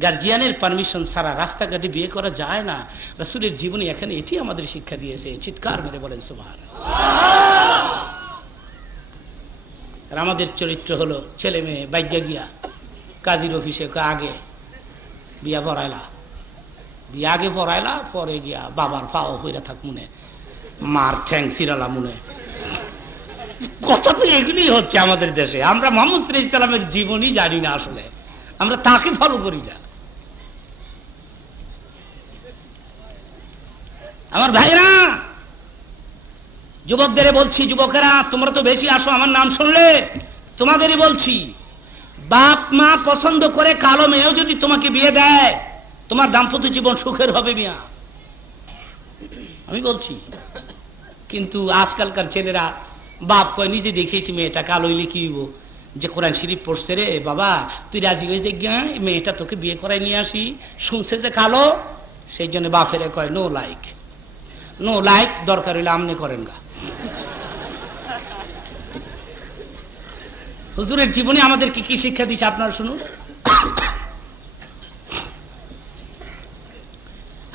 গার্জিয়ানের পারমিশন ছাড়া রাস্তাঘাটে বিয়ে করা যায় না। রাসূলের জীবনে এখানে এটি আমাদের শিক্ষা দিয়েছে। চিৎকার মেরে বলেন সুবহানাল্লাহ। আর আমাদের চরিত্র হলো ছেলে মেয়ে বাইজ্ঞা গিয়া কাজীর অফিসে আগে বিয়া পড়াইলা, বিয়া আগে পড়াইলা, পরে গিয়া বাবার পাও হইরা থাক মনে, মার ঠ্যাং সিরালা মনে। কথা তো এগুলি হচ্ছে আমাদের দেশে। আমরা মুহাম্মদ সাল্লাল্লাহু আলাইহি সাল্লামের জীবনই জানি না, আসলে আমরা তাকে ফলো করি না। আমার ভাইরা, যুবকদের বলছি, যুবকেরা তোমরা তো বেশি আসো আমার নাম শুনলে, তোমাদেরই বলছি, বাপ মা পছন্দ করে কালো মেয়েও যদি তোমাকে বিয়ে দেয়, তোমার দাম্পত্য জীবন সুখের হবে মিয়া, আমি বলছি। কিন্তু আজকালকার ছেলেরা, বাপ কয় নিজে দেখেছি মেয়েটা কালো হইলে কি হইব, যে কোরআন শরীফ পড়ছে রে বাবা, তুই রাজি হয়ে যে গিয়া মেয়েটা তোকে বিয়ে করাই নিয়ে আসি, শুনছে যে কালো, সেই জন্য বাপেরে কয় নো লাইক, নো লাইক, দরকার হইলে আমনে করেন গা। হুজুরের জীবনে আমাদেরকে কি শিক্ষা দিচ্ছে আপনারা শুনুন।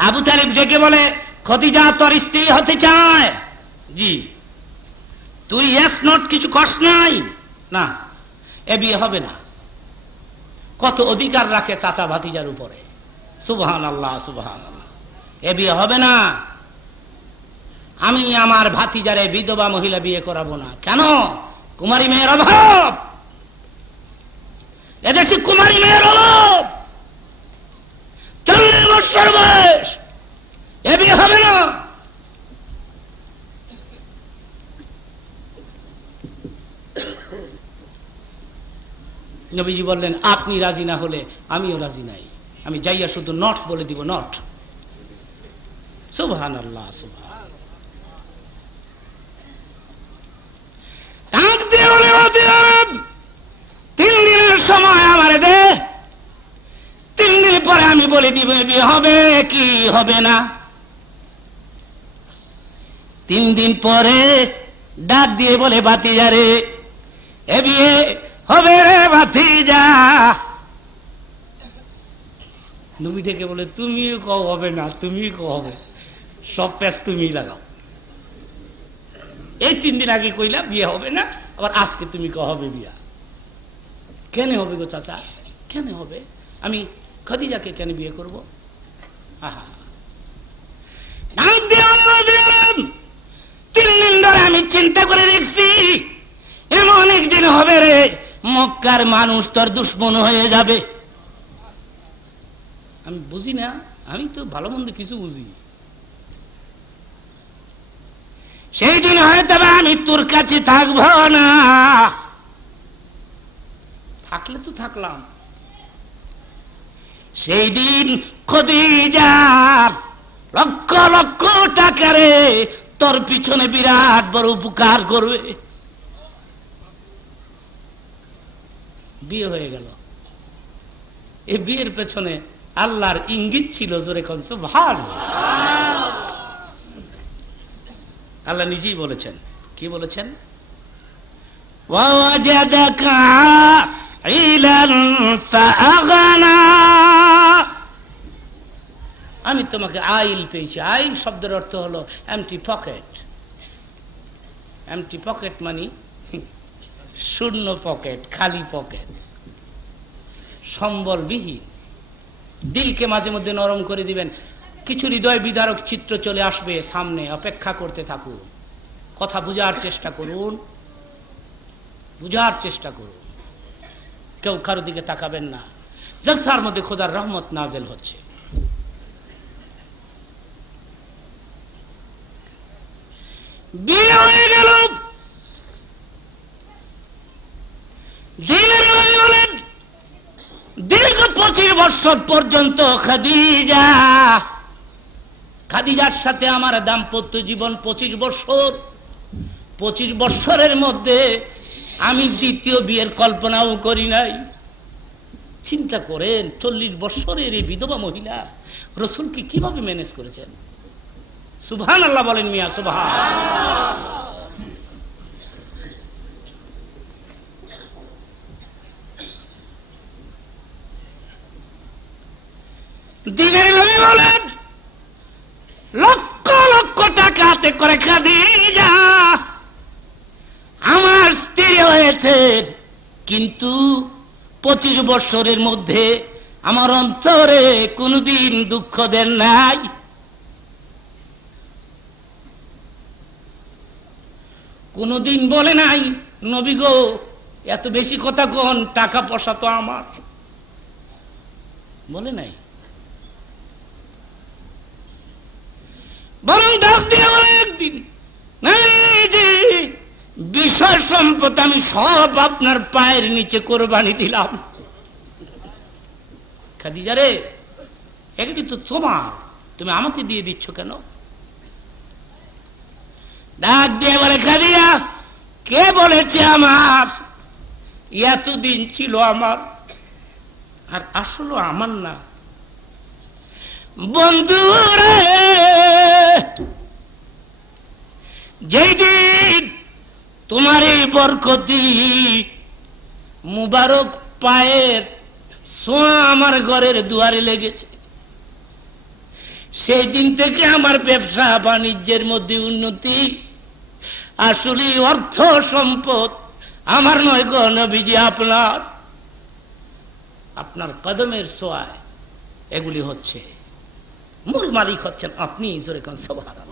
আবু তালিব ডেকে বলে, খদিজা তোর স্ত্রী হতে চায়। জি। তুই ইয়েস নট কিছু কস নাই? না, এ বিয়ে হবে না। কত অধিকার রাখে চাচা ভাতিজার উপরে। সুবহানাল্লাহ, সুবহানাল্লাহ। এ বিয়ে হবে না। আমি আমার ভাতিজারে বিধবা মহিলা বিয়ে করাবো না। কেন? কুমারী মেয়ের অভাব, এদেশে কুমারী মেয়ের অভাব। 40 বছর বয়স, এ বিয়ে হবে না। নবীজি বললেন, আপনি রাজি না হলে আমিও রাজি নাই। আমি যাইয়া শুধু নট বলে দিব, নট। সুবহানাল্লাহ, সুবহানাল্লাহ। সময় আমার দে, 3 দিন পরে আমি বলে দিব বিয়ে হবে কি হবে না। 3 দিন পরে ডাক দিয়ে বলে ভাতিজা রে, এ বিয়ে হবে রে ভাতিজা। নবী ডেকে বলে তুমি কও হবে না, তুমি কও হবে, সব প্যাচ তুমি লাগাও। এই 3 দিন আগে কইলা বিয়ে হবে না, আবার আজকে তুমি কও হবে বিয়া। কেন হবে গো চাচা, কেন হবে? আমি খাদিজাকে কেন বিয়ে করব? আহা, 3 দিন ধরে আমি চিন্তা করে দেখছি, এমন একদিন হবে রে মক্কার মানুষ তোর দুশ্মন হয়ে যাবে। আমি বুঝি না, আমি তো ভালো মন্দ কিছু বুঝি। সেই দিন হয়তো আমি তোর কাছে থাকবো না, থাকলে তো থাকলাম। সেই দিন খাদিজা লক্ষ লক্ষ টাকারে তোর পিছনে বিরাট বড় উপকার করবে। বিয়ে হয়ে গেল। এই বিয়ের পেছনে আল্লাহর ইঙ্গিত ছিল, জোরে কোন সুবহানাল্লাহ। আল্লাহ নিজেই বলেছেন, কি বলেছেন? ওয়াজাদাকা ইলান ফাআগানা, আমি তোমাকে আইল পেয়েছি। আইল শব্দের অর্থ হলো এমটি পকেট। এমটি পকেট মানে শূন্য পকেট, খালি পকেট, সম্বলবিহীন। দিলকে মাঝে মধ্যে নরম করে দিবেন, কিছু হৃদয় বিদারক চিত্র চলে আসবে সামনে, অপেক্ষা করতে থাকুন, কথা বুঝার চেষ্টা করুন, বুঝার চেষ্টা করুন। কেউ কারো দিকে তাকাবেন না। জলসার মধ্যে খোদার রহমত নাযিল হচ্ছে। বিয়ে হয়ে গেল। দীর্ঘ 25 বছর পর্যন্ত খাদিজার সাথে আমার দাম্পত্য জীবন 25 বছর। 25 বছরের মধ্যে আমি দ্বিতীয় বিয়ের কল্পনাও করি নাই। চিন্তা করেন, 40 বছরের এই বিধবা মহিলা রাসূলকে কিভাবে ম্যানেজ করেছেন। সুবহানাল্লাহ বলেন মিয়া, সুবহানাল্লাহ। দিনের নবী বলেন লক্ষ লক্ষ টাকা হাতে করে খাদিজা আমার স্ত্রী হয়েছে, কিন্তু 25 বছরের মধ্যে আমার অন্তরে কোনদিন দুঃখ দেন নাই। কোনদিন বলে নাই নবী গো এত বেশি কথা কোন, টাকা পয়সা তো আমার, বলে নাই। বরং ডাক দিয়ে একদিন, যে বিষয় সম্পদ আমি সব আপনার পায়ের নিচে কোরবানি দিলাম। খাদিজা রে, এগুলি তো তোমার, তুমি আমাকে দিয়ে দিচ্ছ কেন? ডাক দিয়ে বলে, খাদিজা কে বলেছে আমার? এতদিন ছিল আমার, আর আসলে আমার না। বন্ধুরে, যেই দিন তোমার এই বরকতি মুবারক পায়ের ছোঁয়া আমার ঘরের দুয়ারে লেগেছে, সেই দিন থেকে আমার ব্যবসা বাণিজ্যের মধ্যে উন্নতি। আসলে অর্থ সম্পদ আমার নয় গো নবীজি, আপনার, আপনার কদমের ছোঁয়ায় এগুলি হচ্ছে। মূল মালিক হচ্ছেন আপনি, জোরে কোন সুবহানাল্লাহ।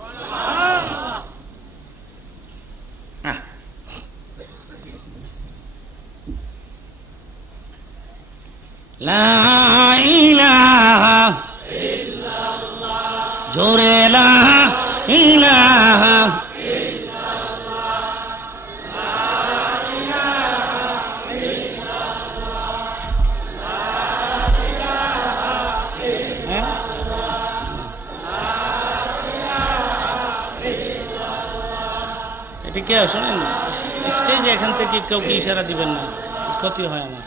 লা ইলাহা ইল্লাল্লাহ, জোরে লা ইলাহা ইল্লাল্লাহ, লা ইলাহা ইল্লাল্লাহ, লা ইলাহা ইল্লাল্লাহ, লা ইলাহা ইল্লাল্লাহ। এটা কি শুনেন? স্টেজে এখান থেকে কেউ কি ইশারা দিবেন না, ক্ষতি হয় আমার।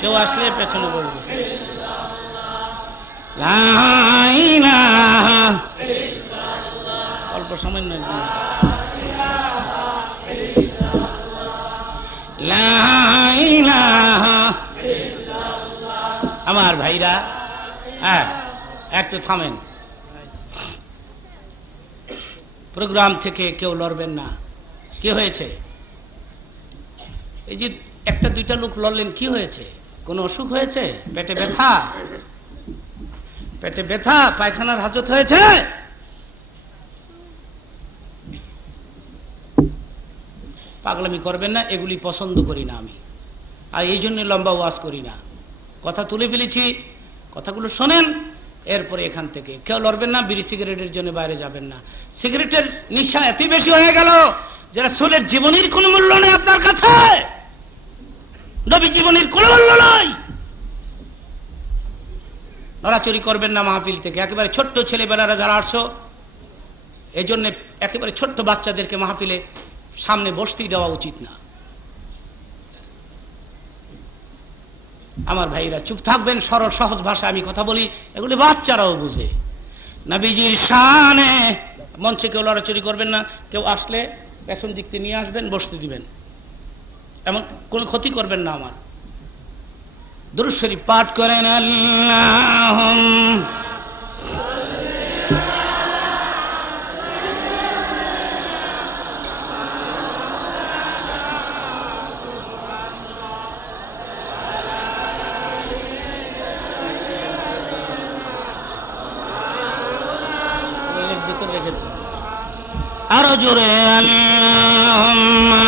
কেউ আসলে পেছনে বলবে লা ইলাহা, অল্প সময় নয়, লা ইলাহা। আমার ভাইরা, হ্যাঁ একটু থামেন, প্রোগ্রাম থেকে কেউ লড়বেন না। কি হয়েছে? এই যে একটা দুইটা লোক লড়লেন, কি হয়েছে? কোনো অসুখ হয়েছে? পেটে ব্যথা, পেটে ব্যথা, পায়খানার হাজত হয়েছে? পাগলামি করবেন না, এগুলি পছন্দ করি না আমি, আর এই জন্য লম্বা ওয়াজ করি না। কথা তুলে ফেলেছি, কথাগুলো শোনেন, এরপরে এখান থেকে কেউ লড়বেন না। বিড়ি সিগারেটের জন্য বাইরে যাবেন না। সিগারেটের নেশা এত বেশি হয়ে গেল যে রাসূলের জীবনের কোনো মূল্য নেই আপনার কাছে, নবী জীবনের কোনো মূল্য নয়। নড়াচড়ি করবেন না মাহফিল থেকে। একেবারে ছোট্ট ছেলেবেলারা যারা আসছো, এই জন্য একেবারে ছোট্ট বাচ্চাদেরকে মাহফিলে সামনে বসতেই দেওয়া উচিত না। আমার ভাইরা চুপ থাকবেন, সরল সহজ ভাষায় আমি কথা বলি, এগুলি বাচ্চারাও বুঝে। নবীজির শানে মঞ্চে কেউ লড়াচড়ি করবেন না। কেউ আসলে পেছন দিক থেকে নিয়ে আসবেন, বসতে দিবেন, এমন কোন ক্ষতি করবেন না। আমার দুরূদ শরীফ পাঠ করেন। আল্লাহুম্মা আরো জোরে আল্লাহুম্মা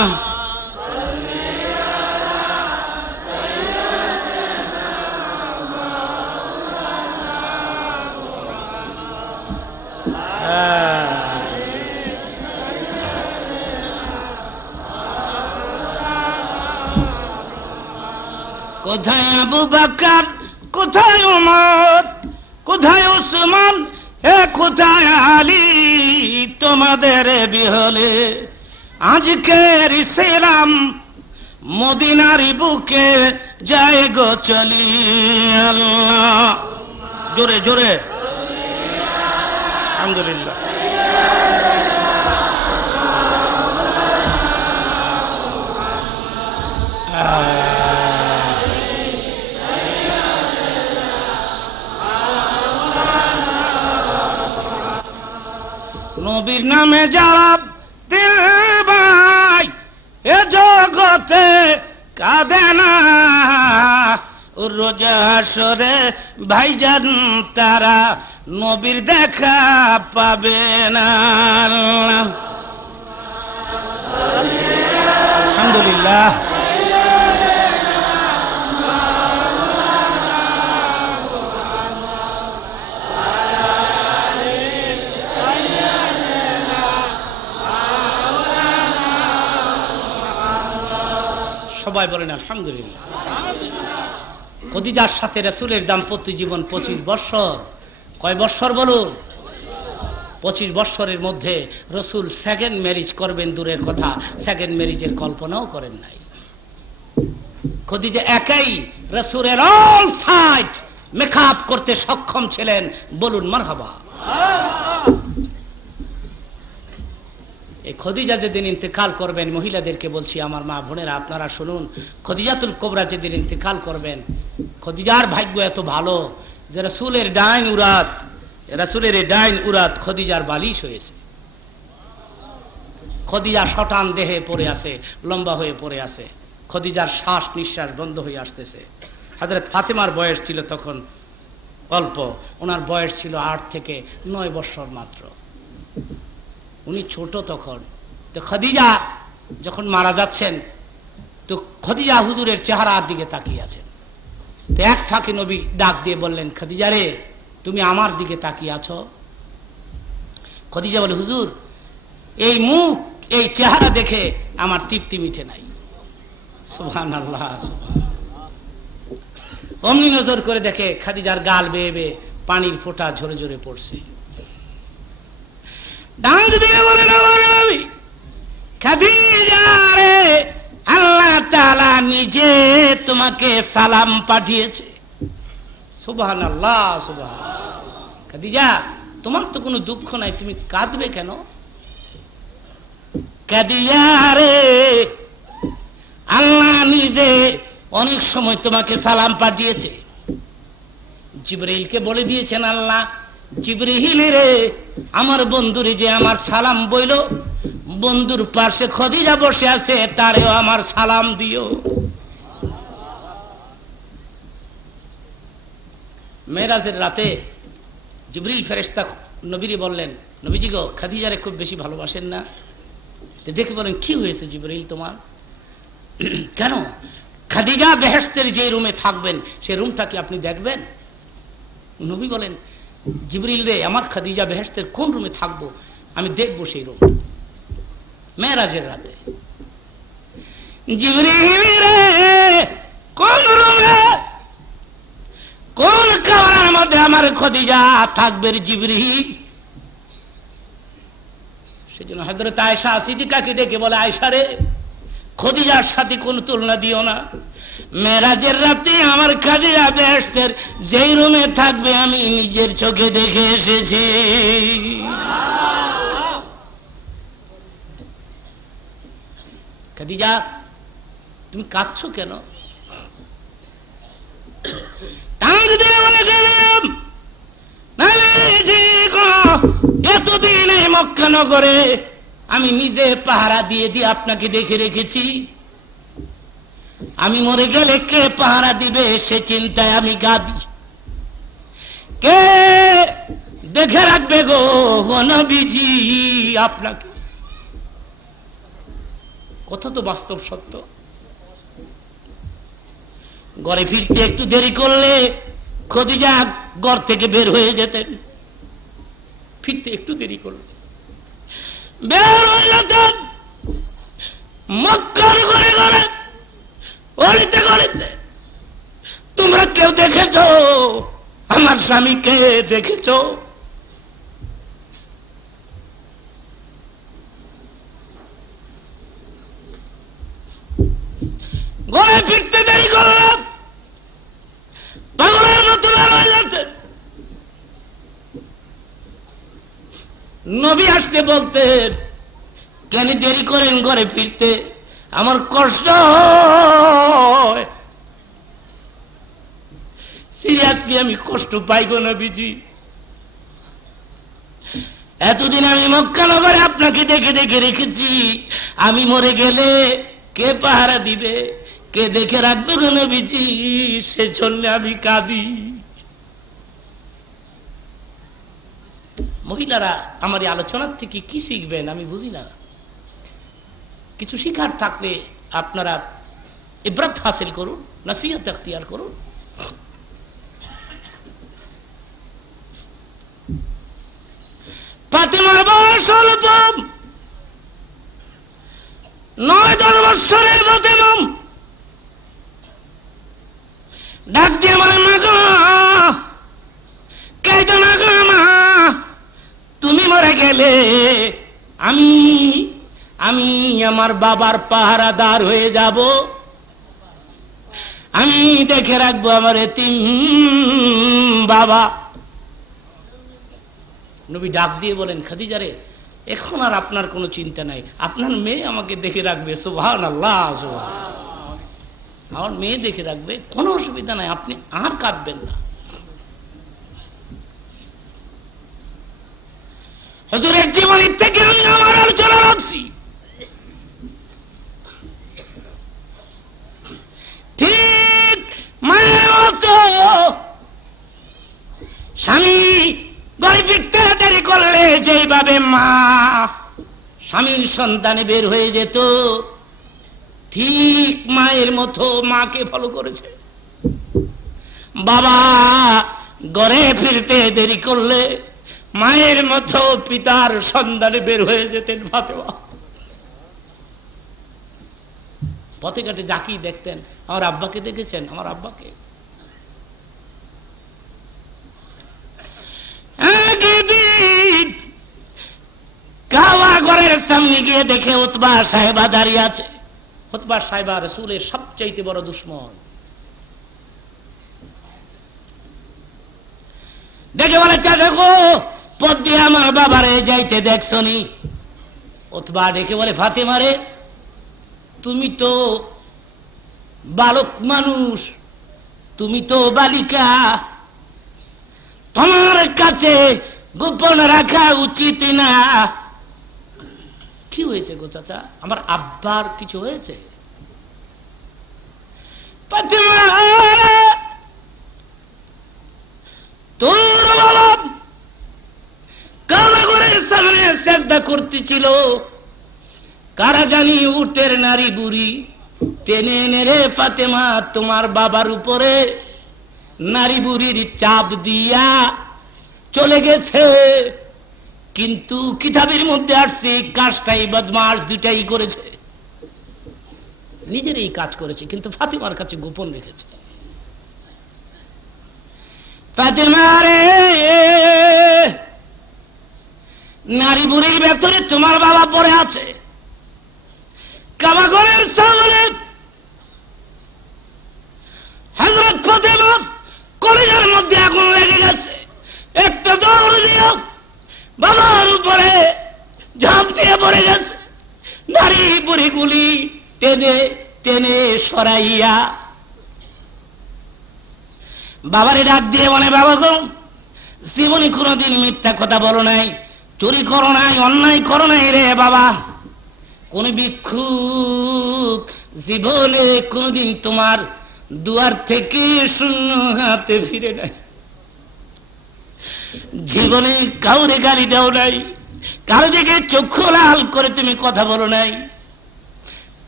কোথায় আবু বকর, কোথায় ওমর, কোথায় ওসমান, এ কোথায় আলী, তোমাদের বিহলে আজকের ইসলাম মদিনার বুকে যায় গো চলি। আল্লাহ জোরে জোরে আলহামদুলিল্লাহ। নবীর নামে যারা দিল ভাই এ জগতে কাঁদে না, রোজা হাসরে ভাইজান তারা নবীর দেখা পাবে না। আলহামদুলিল্লাহ। সবাই বলেন আলহামদুলিল্লাহ। খদিজার সাথে রাসূলের দাম্পত্য জীবন 25 বছর। কয় বছর বলুন? 25 বছরের মধ্যে রাসূল সেকেন্ড ম্যারেজ করবেন দূরের কথা, সেকেন্ড ম্যারেজের কল্পনাও করেন নাই। খদিজা একাই রাসূলের অল সাইড মেকআপ করতে সক্ষম ছিলেন, বলুন মারহাবা। এই খদিজা যেদিন ইন্তেকাল করবেন, মহিলাদেরকে বলছি, আমার মা বোনেরা আপনারা শুনুন, খদিজাতুল কুবরা যেদিন ইন্তেকাল করবেন, খদিজার ভাগ্য এত ভালো যে রাসূলের ডাইন উরাত, রাসূলের এই ডাইন উরাত খদিজার বালিশ হয়েছে। খদিজা শটান দেহে পড়ে আছে, লম্বা হয়ে পড়ে আছে। খদিজার শ্বাস নিঃশ্বাস বন্ধ হয়ে আসতেছে। হযরত ফাতেমার বয়স ছিল তখন অল্প, ওনার বয়স ছিল 8 থেকে 9 বছর মাত্র, উনি ছোট তখন। তো খদিজা যখন মারা যাচ্ছেন, তো খদিজা হুজুরের চেহারার দিকে তাকিয়ে আছেন। তো এক ফাঁকে নবী ডাক দিয়ে বললেন, খদিজা রে, তুমি আমার দিকে তাকিয়ে আছো? খদিজা বলে, হুজুর এই মুখ এই চেহারা দেখে আমার তৃপ্তি মিটে নাই। সুবহানাল্লাহ সুবহানাল্লাহ। অমনি নজর করে দেখে খদিজার গাল বেয়ে বেয়ে পানির ফোঁটা ঝরে ঝরে পড়ছে। আল্লাহ তাআলা নিজে তোমাকে সালাম পাঠিয়েছে। সুবহানাল্লাহ, সুবহানাল্লাহ। খাদিজা, তোমার তো কোনো দুঃখ নাই, তুমি কাঁদবে কেন? খাদিজা রে, আল্লাহ নিজে অনেক সময় তোমাকে সালাম পাঠিয়েছে। জিবরাইলকে বলে দিয়েছেন আল্লাহ, জিবরিল রে, আমার বন্ধুরে যে আমার সালাম বইল, বন্ধুর পাশে খদিজা বসে আছে, তারেও আমার সালাম দিও। মেরাজের রাতে জিবরিল ফেরেশতা নবীরে বললেন, নবীজি গো, খাদিজারে খুব বেশি ভালোবাসেন না? দেখে বলেন, কি হয়েছে জিবরিল তোমার? কেন? খাদিজা বেহেশতের যে রুমে থাকবেন, সেই রুমটা কি আপনি দেখবেন? নবী বলেন, জিবরিল রে, আমার খাদিজা বেহেশতের কোন রুমে থাকবো, আমি দেখবো সেই রুম। মেরাজের রাতে জিবরিল রে, কোন রুমে, কোন কামরার মধ্যে আমার খাদিজা থাকবে জিবরিল? সেজন্য হযরত আয়েশা সিদ্দিকাকে ডেকে বলে, আয়েশা রে, খাদিজার সাথে কোন তুলনা দিও না। মেরাজের রাতে আমার খাদিজা বেহেশতের যেই রুমে থাকবে আমি নিজের চোখে দেখে এসেছি। খাদিজা, তুমি কাঁদছো কেন? এতদিন মক্কা নগরে আমি নিজে পাহারা দিয়ে দিয়ে আপনাকে দেখে রেখেছি। আমি মরে গেলে কে পাহারা দিবে সে চিন্তায় আমি কাঁদি। কে দেখে রাখবে গো নবীজি আপনাকে? কথা তো বাস্তব সত্য। ঘরে ফিরতে একটু দেরি করলে খাদিজা ঘর থেকে বের হয়ে যেতেন। ফিরতে একটু দেরি করলে বের হয়ে যেতেন। মক্কার ঘরে ঘরে, অলিতে গলিতে তোমরা কেউ দেখেছো আমার স্বামীকে? দেখেছো? ঘরে ফিরতে দেরি করলাম, পাগলের মতো হয়ে যাচ্ছেন। নবী আসতে বলতেন, কেন দেরি করেন ঘরে ফিরতে? আমার কষ্ট হয়। সিরিয়াসলি আমি কষ্ট পাই গো নবীজি। এতদিন আমি মক্কা নগরে আপনাকে দেখে দেখে রেখেছি। আমি মরে গেলে কে পাহারা দিবে, কে দেখে রাখবে গো নবীজি? সেজন্য আমি কাঁদি। মহিলারা আমার এই আলোচনার থেকে কি শিখবেন আমি বুঝি না। কিছু শিখার থাকলে আপনারা ইবরাত হাসিল করুন, নসিহত ইখতিয়ার করুন। ফাতেমার বয়স অল্প, 9-10 বৎসরের ফাতেমা ডাক দিয়ে বলে, মা গো, কাইদো না গো মা, তুমি মরে গেলে আমি আমার বাবার পাহারাদার হয়ে যাব। আমি দেখে রাখবো আমার এতিম বাবা। নবী ডাক দিয়ে বলেন, খাদিজা রে, এখন আর আপনার কোনো চিন্তা নাই, আপনার মেয়ে আমাকে দেখে রাখবে। সুবহানাল্লাহ, সুবহানাল্লাহ। আমার মেয়ে দেখে রাখবে, কোনো অসুবিধা নাই, আপনি আর কাঁদবেন না। হুজুরের জীবনের থেকে আমি আমার আলোচনা রাখছি। ঠিক মায়ের মতো স্বামী ঘরে ফিরতে দেরি করলে যেভাবে মা স্বামীর সন্তানে বের হয়ে যেত, ঠিক মায়ের মতো মাকে ফলো করেছে। বাবা ঘরে ফিরতে দেরি করলে মায়ের মতো পিতার সন্ধানে বের হয়ে যেতেন ফাতেমা। পথে ঘাটে যাকেই দেখতেন, আমার আব্বাকে দেখেছেন? আমার আব্বাকে। কাওয়া ঘরের সামনে গিয়ে দেখে উতবা সাহেবা দাঁড়িয়ে আছে। উতবা সাহেবা রাসূলের সবচেয়ে বড় দুশমন। দেখে বলে, চাচা গো, পথ দিয়ে আমার বাবারে যাইতে দেখছনি? উতবা ডেকে বলে, ফাতেমা রে, তুমি তো বালক মানুষ, তুমি তো বালিকা, তোমার কাছে গোপন রাখা উচিত না। কি হয়েছে গো চাচা? আমার আব্বার কিছু হয়েছে? ফাতেমা, তোর বাবা কারাগারের সামনে সিজদা করতেছিল, কারা জানি উটের নারী বুড়ি টেনে এনে রে ফাতেমা তোমার বাবার উপরে নারী বুড়ির চাপ দিয়া চলে গেছে। কিন্তু কিতাবের মধ্যে আসছে কাজটাই বদমাশ দুটাই করেছে, নিজের এই কাজ করেছে, কিন্তু ফাতেমার কাছে গোপন রেখেছে। ফাতেমা রে, নারী বুড়ির ভেতরে তোমার বাবা পড়ে আছে, কারাগারের সামনে। হযরত ফাতেমা কলিজার মধ্যে আগুন লেগে গেছে, একটা দৌড় দিও বাবার উপরে ঝাঁপ দিয়ে পড়ে গেছে। নারী বুড়িগুলি টেনে টেনে সরাইয়া বাবারে ডাক দিয়ে বলে, বাবা গো, জীবনে কোনোদিন মিথ্যা কথা বলো নাই, চুরি করো নাই, অন্যায় করো নাই রে বাবা। কোন ভিক্ষুক জীবনে কোনদিন তোমার দুয়ার থেকে শূন্য হাতে ফিরে নাই, জীবনে কাউরে গালি দাও নাই, কারো দিকে চক্ষু লাল করে তুমি কথা বলো নাই।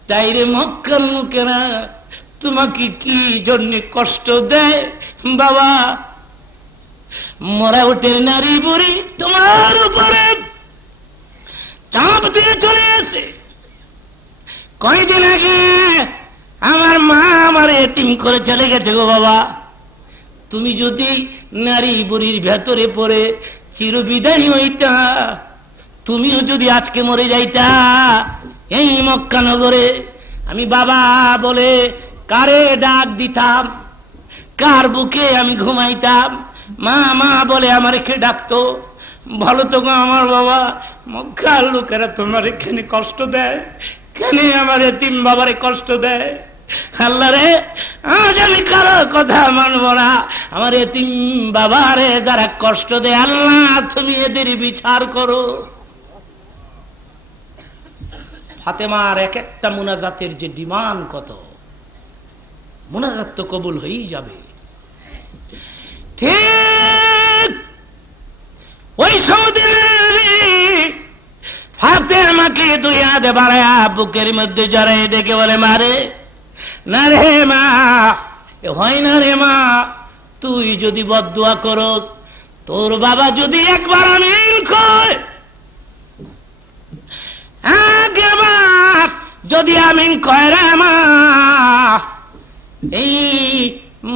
তাই রে মক্কার লোকেরা তোমাকে কি জন্য কষ্ট দেয় বাবা? মরা উটের নারী বুড়ি তোমার উপরে চাপ দিয়ে চলে আসে। কয়েকদিন আগে আমার মা আমার এতিম করে চলে গেছে গো বাবা। তুমি যদি নারী বুড়ির ভেতরে পড়ে চিরবিদায় হইতা, তুমিও যদি আজকে মরে যাইতা এই মক্কা নগরে, আমি বাবা বলে কারে ডাক দিতাম, কার বুকে আমি ঘুমাইতাম, মা মা বলে আমার কে ডাকতো? ভালো তো গো আমার বাবা, মক্কার লোকেরা তোমার এখানে কষ্ট দেয়, কেন আমার এতিম বাবারে কষ্ট দেয়? আল্লাহ রে, আজ আমি কারো কথা মানবো না, আমার এতিম বাবারে যারা কষ্ট দেয়, আল্লাহ তুমি এদের বিচার করো। ফাতেমার এক একটা মুনাজাতের যে ডিমান্ড, কত মুনাজাত তো কবুল হয়েই যাবে। ঠিক ওই সময় ফাতেমাকে দুই হাতে বাড়ায়া বুকের মধ্যে জড়াই ডেকে বলে, মারে না রে মা, হয় না রে মা, তুই যদি বদদুয়া করস, তোর বাবা যদি একবার আমিন কয়, একবার যদি আমিন কয় রে মা, এই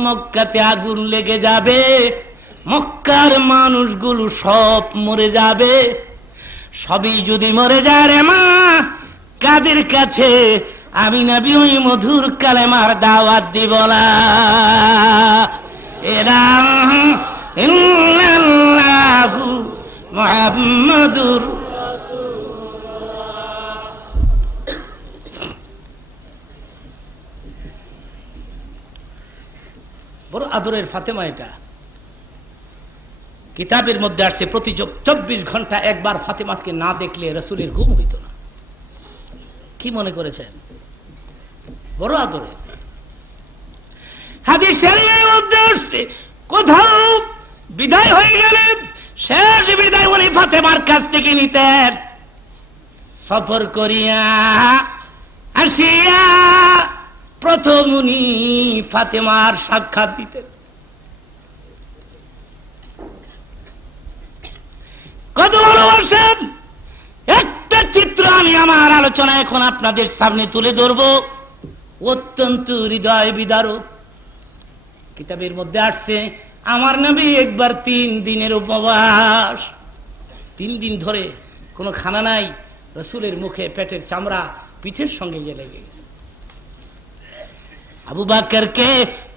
মক্কাতে আগুন লেগে যাবে, মক্কার মানুষগুলো সব মরে যাবে। সবই যদি মরে যায় রে মা, কাদের কাছে আমি নবী ওই মধুর কালেমার দাওয়াত দিব না। এরা ইল্লাল্লাহু মুহাম্মাদুর বড় আদরের ফাতেমা। এটা কিতাবের মধ্যে আসছে, প্রতি 24 ঘন্টা একবার ফাতেমাকে না দেখলে রাসূলের ঘুম হইত না। কি মনে করেছেন? বড় আদরে। হাদিসের মধ্যে আসছে, কোথাও বিদায় হয়ে গেলেন, শেষ বিদায় উনি ফাতেমার কাছ থেকে নিতেন। সফর করিয়া আসিয়া প্রথম উনি ফাতেমার সাক্ষাৎ দিতেন। কত ভালোবাসেন! একটা চিত্র আমি আমার আলোচনা এখন আপনাদের সামনে তুলে ধরব, অত্যন্ত হৃদয় বিদারক। কিতাবের মধ্যে আসছে, আমার নবী একবার 3 দিনের উপবাস, 3 দিন ধরে কোনো খানা নাই, রাসূলের মুখে পেটের চামড়া পিঠের সঙ্গে লেগে গেছে। আবু বকরকে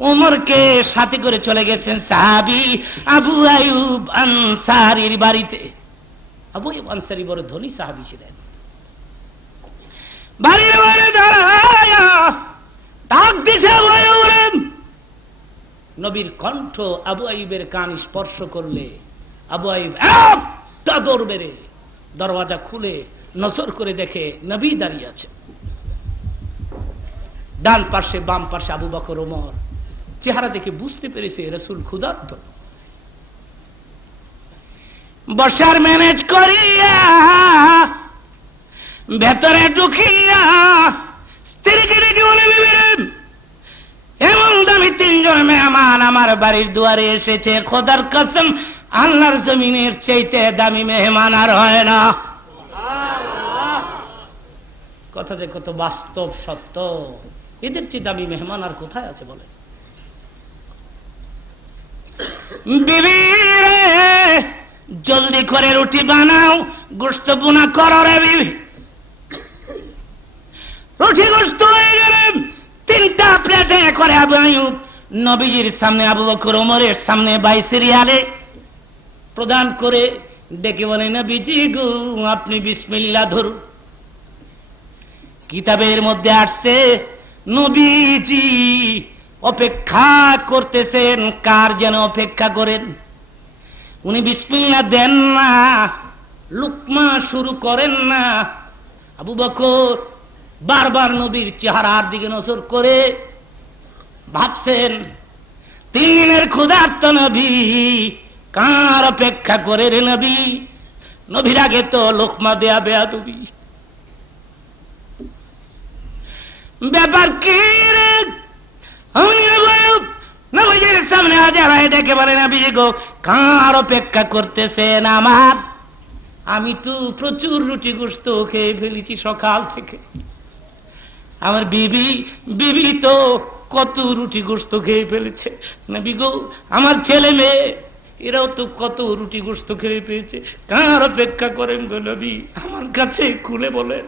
ওমরকে সাথে করে চলে গেছেন সাহাবী আবু আইয়ুব আনসারীর বাড়িতে। আবু আইয়ুব আনসারী বড় ধনী সাহাবী ছিলেন। বাড়ির বাইরে দাঁড়ায়া ডাক দিছে আবু আইয়ুব। নবীর কণ্ঠ আবু আইয়ুবের কান স্পর্শ করলে আবু আইয়ুব একটা দৌড় বেড়ে দরওয়াজা খুলে নজর করে দেখে নবী দাঁড়িয়ে আছে। ডান পাশে বাম পাশে আবু বকর ওমর। চেহারা দেখে বুঝতে পেরেছে রাসূল ক্ষুধার্ত। বসার ম্যানেজ করিয়া ভেতরে ঢুকিয়া স্ত্রীকে ডেকে বলে, এমন দামি তিনজন মেহমান আমার বাড়ির দুয়ারে এসেছে, খোদার কসম আল্লাহর জমিনের চাইতে দামি মেহমান আর হয় না। কথা যে কত বাস্তব সত্য, এদের চেয়ে দামি মেহমান আর কোথায় আছে বলে। বিবি রে জলদি করে রুটি বানাও, গোশত বুনা করো রে বিবি। রুটি গোশত হয়ে গেলেন 3টা প্লেটে করে আবু আইয়ুব নবীজির সামনে আবু বকর ওমরের সামনে 22 রিয়ালে প্রদান করে ডেকে বলে, নবীজি গো আপনি বিসমিল্লাহ ধরুন। কিতাবের মধ্যে আসছে নবীজি অপেক্ষা করতেছেন, কার যেন অপেক্ষা করেন। উনি বিসমিল্লাহ দেন না, লুকমা শুরু করেন না। আবু বকর বারবার নবীর চেহারার দিকে নজর করে ভাবছেন 3 দিনের ক্ষুধার্ত নবী কার অপেক্ষা করে রে নবী। নবীর আগে তো লোকমা দেয়া বেয়াদবি। ব্যাপার কি রে? নবীজির সামনে হাজার ডেকে বলে, নবী গো কার অপেক্ষা করতেছেন আমার? আমি তো প্রচুর রুটি গোশত খেয়ে ফেলেছি সকাল থেকে। আমার বিবি তো কত রুটি গোশত খেয়ে ফেলেছে। নবী গো আমার ছেলে মেয়ে এরাও তো কত রুটি গোশত খেয়ে পেয়েছে, কার অপেক্ষা করেন গো নবী? আমার কাছে খুলে বলেন।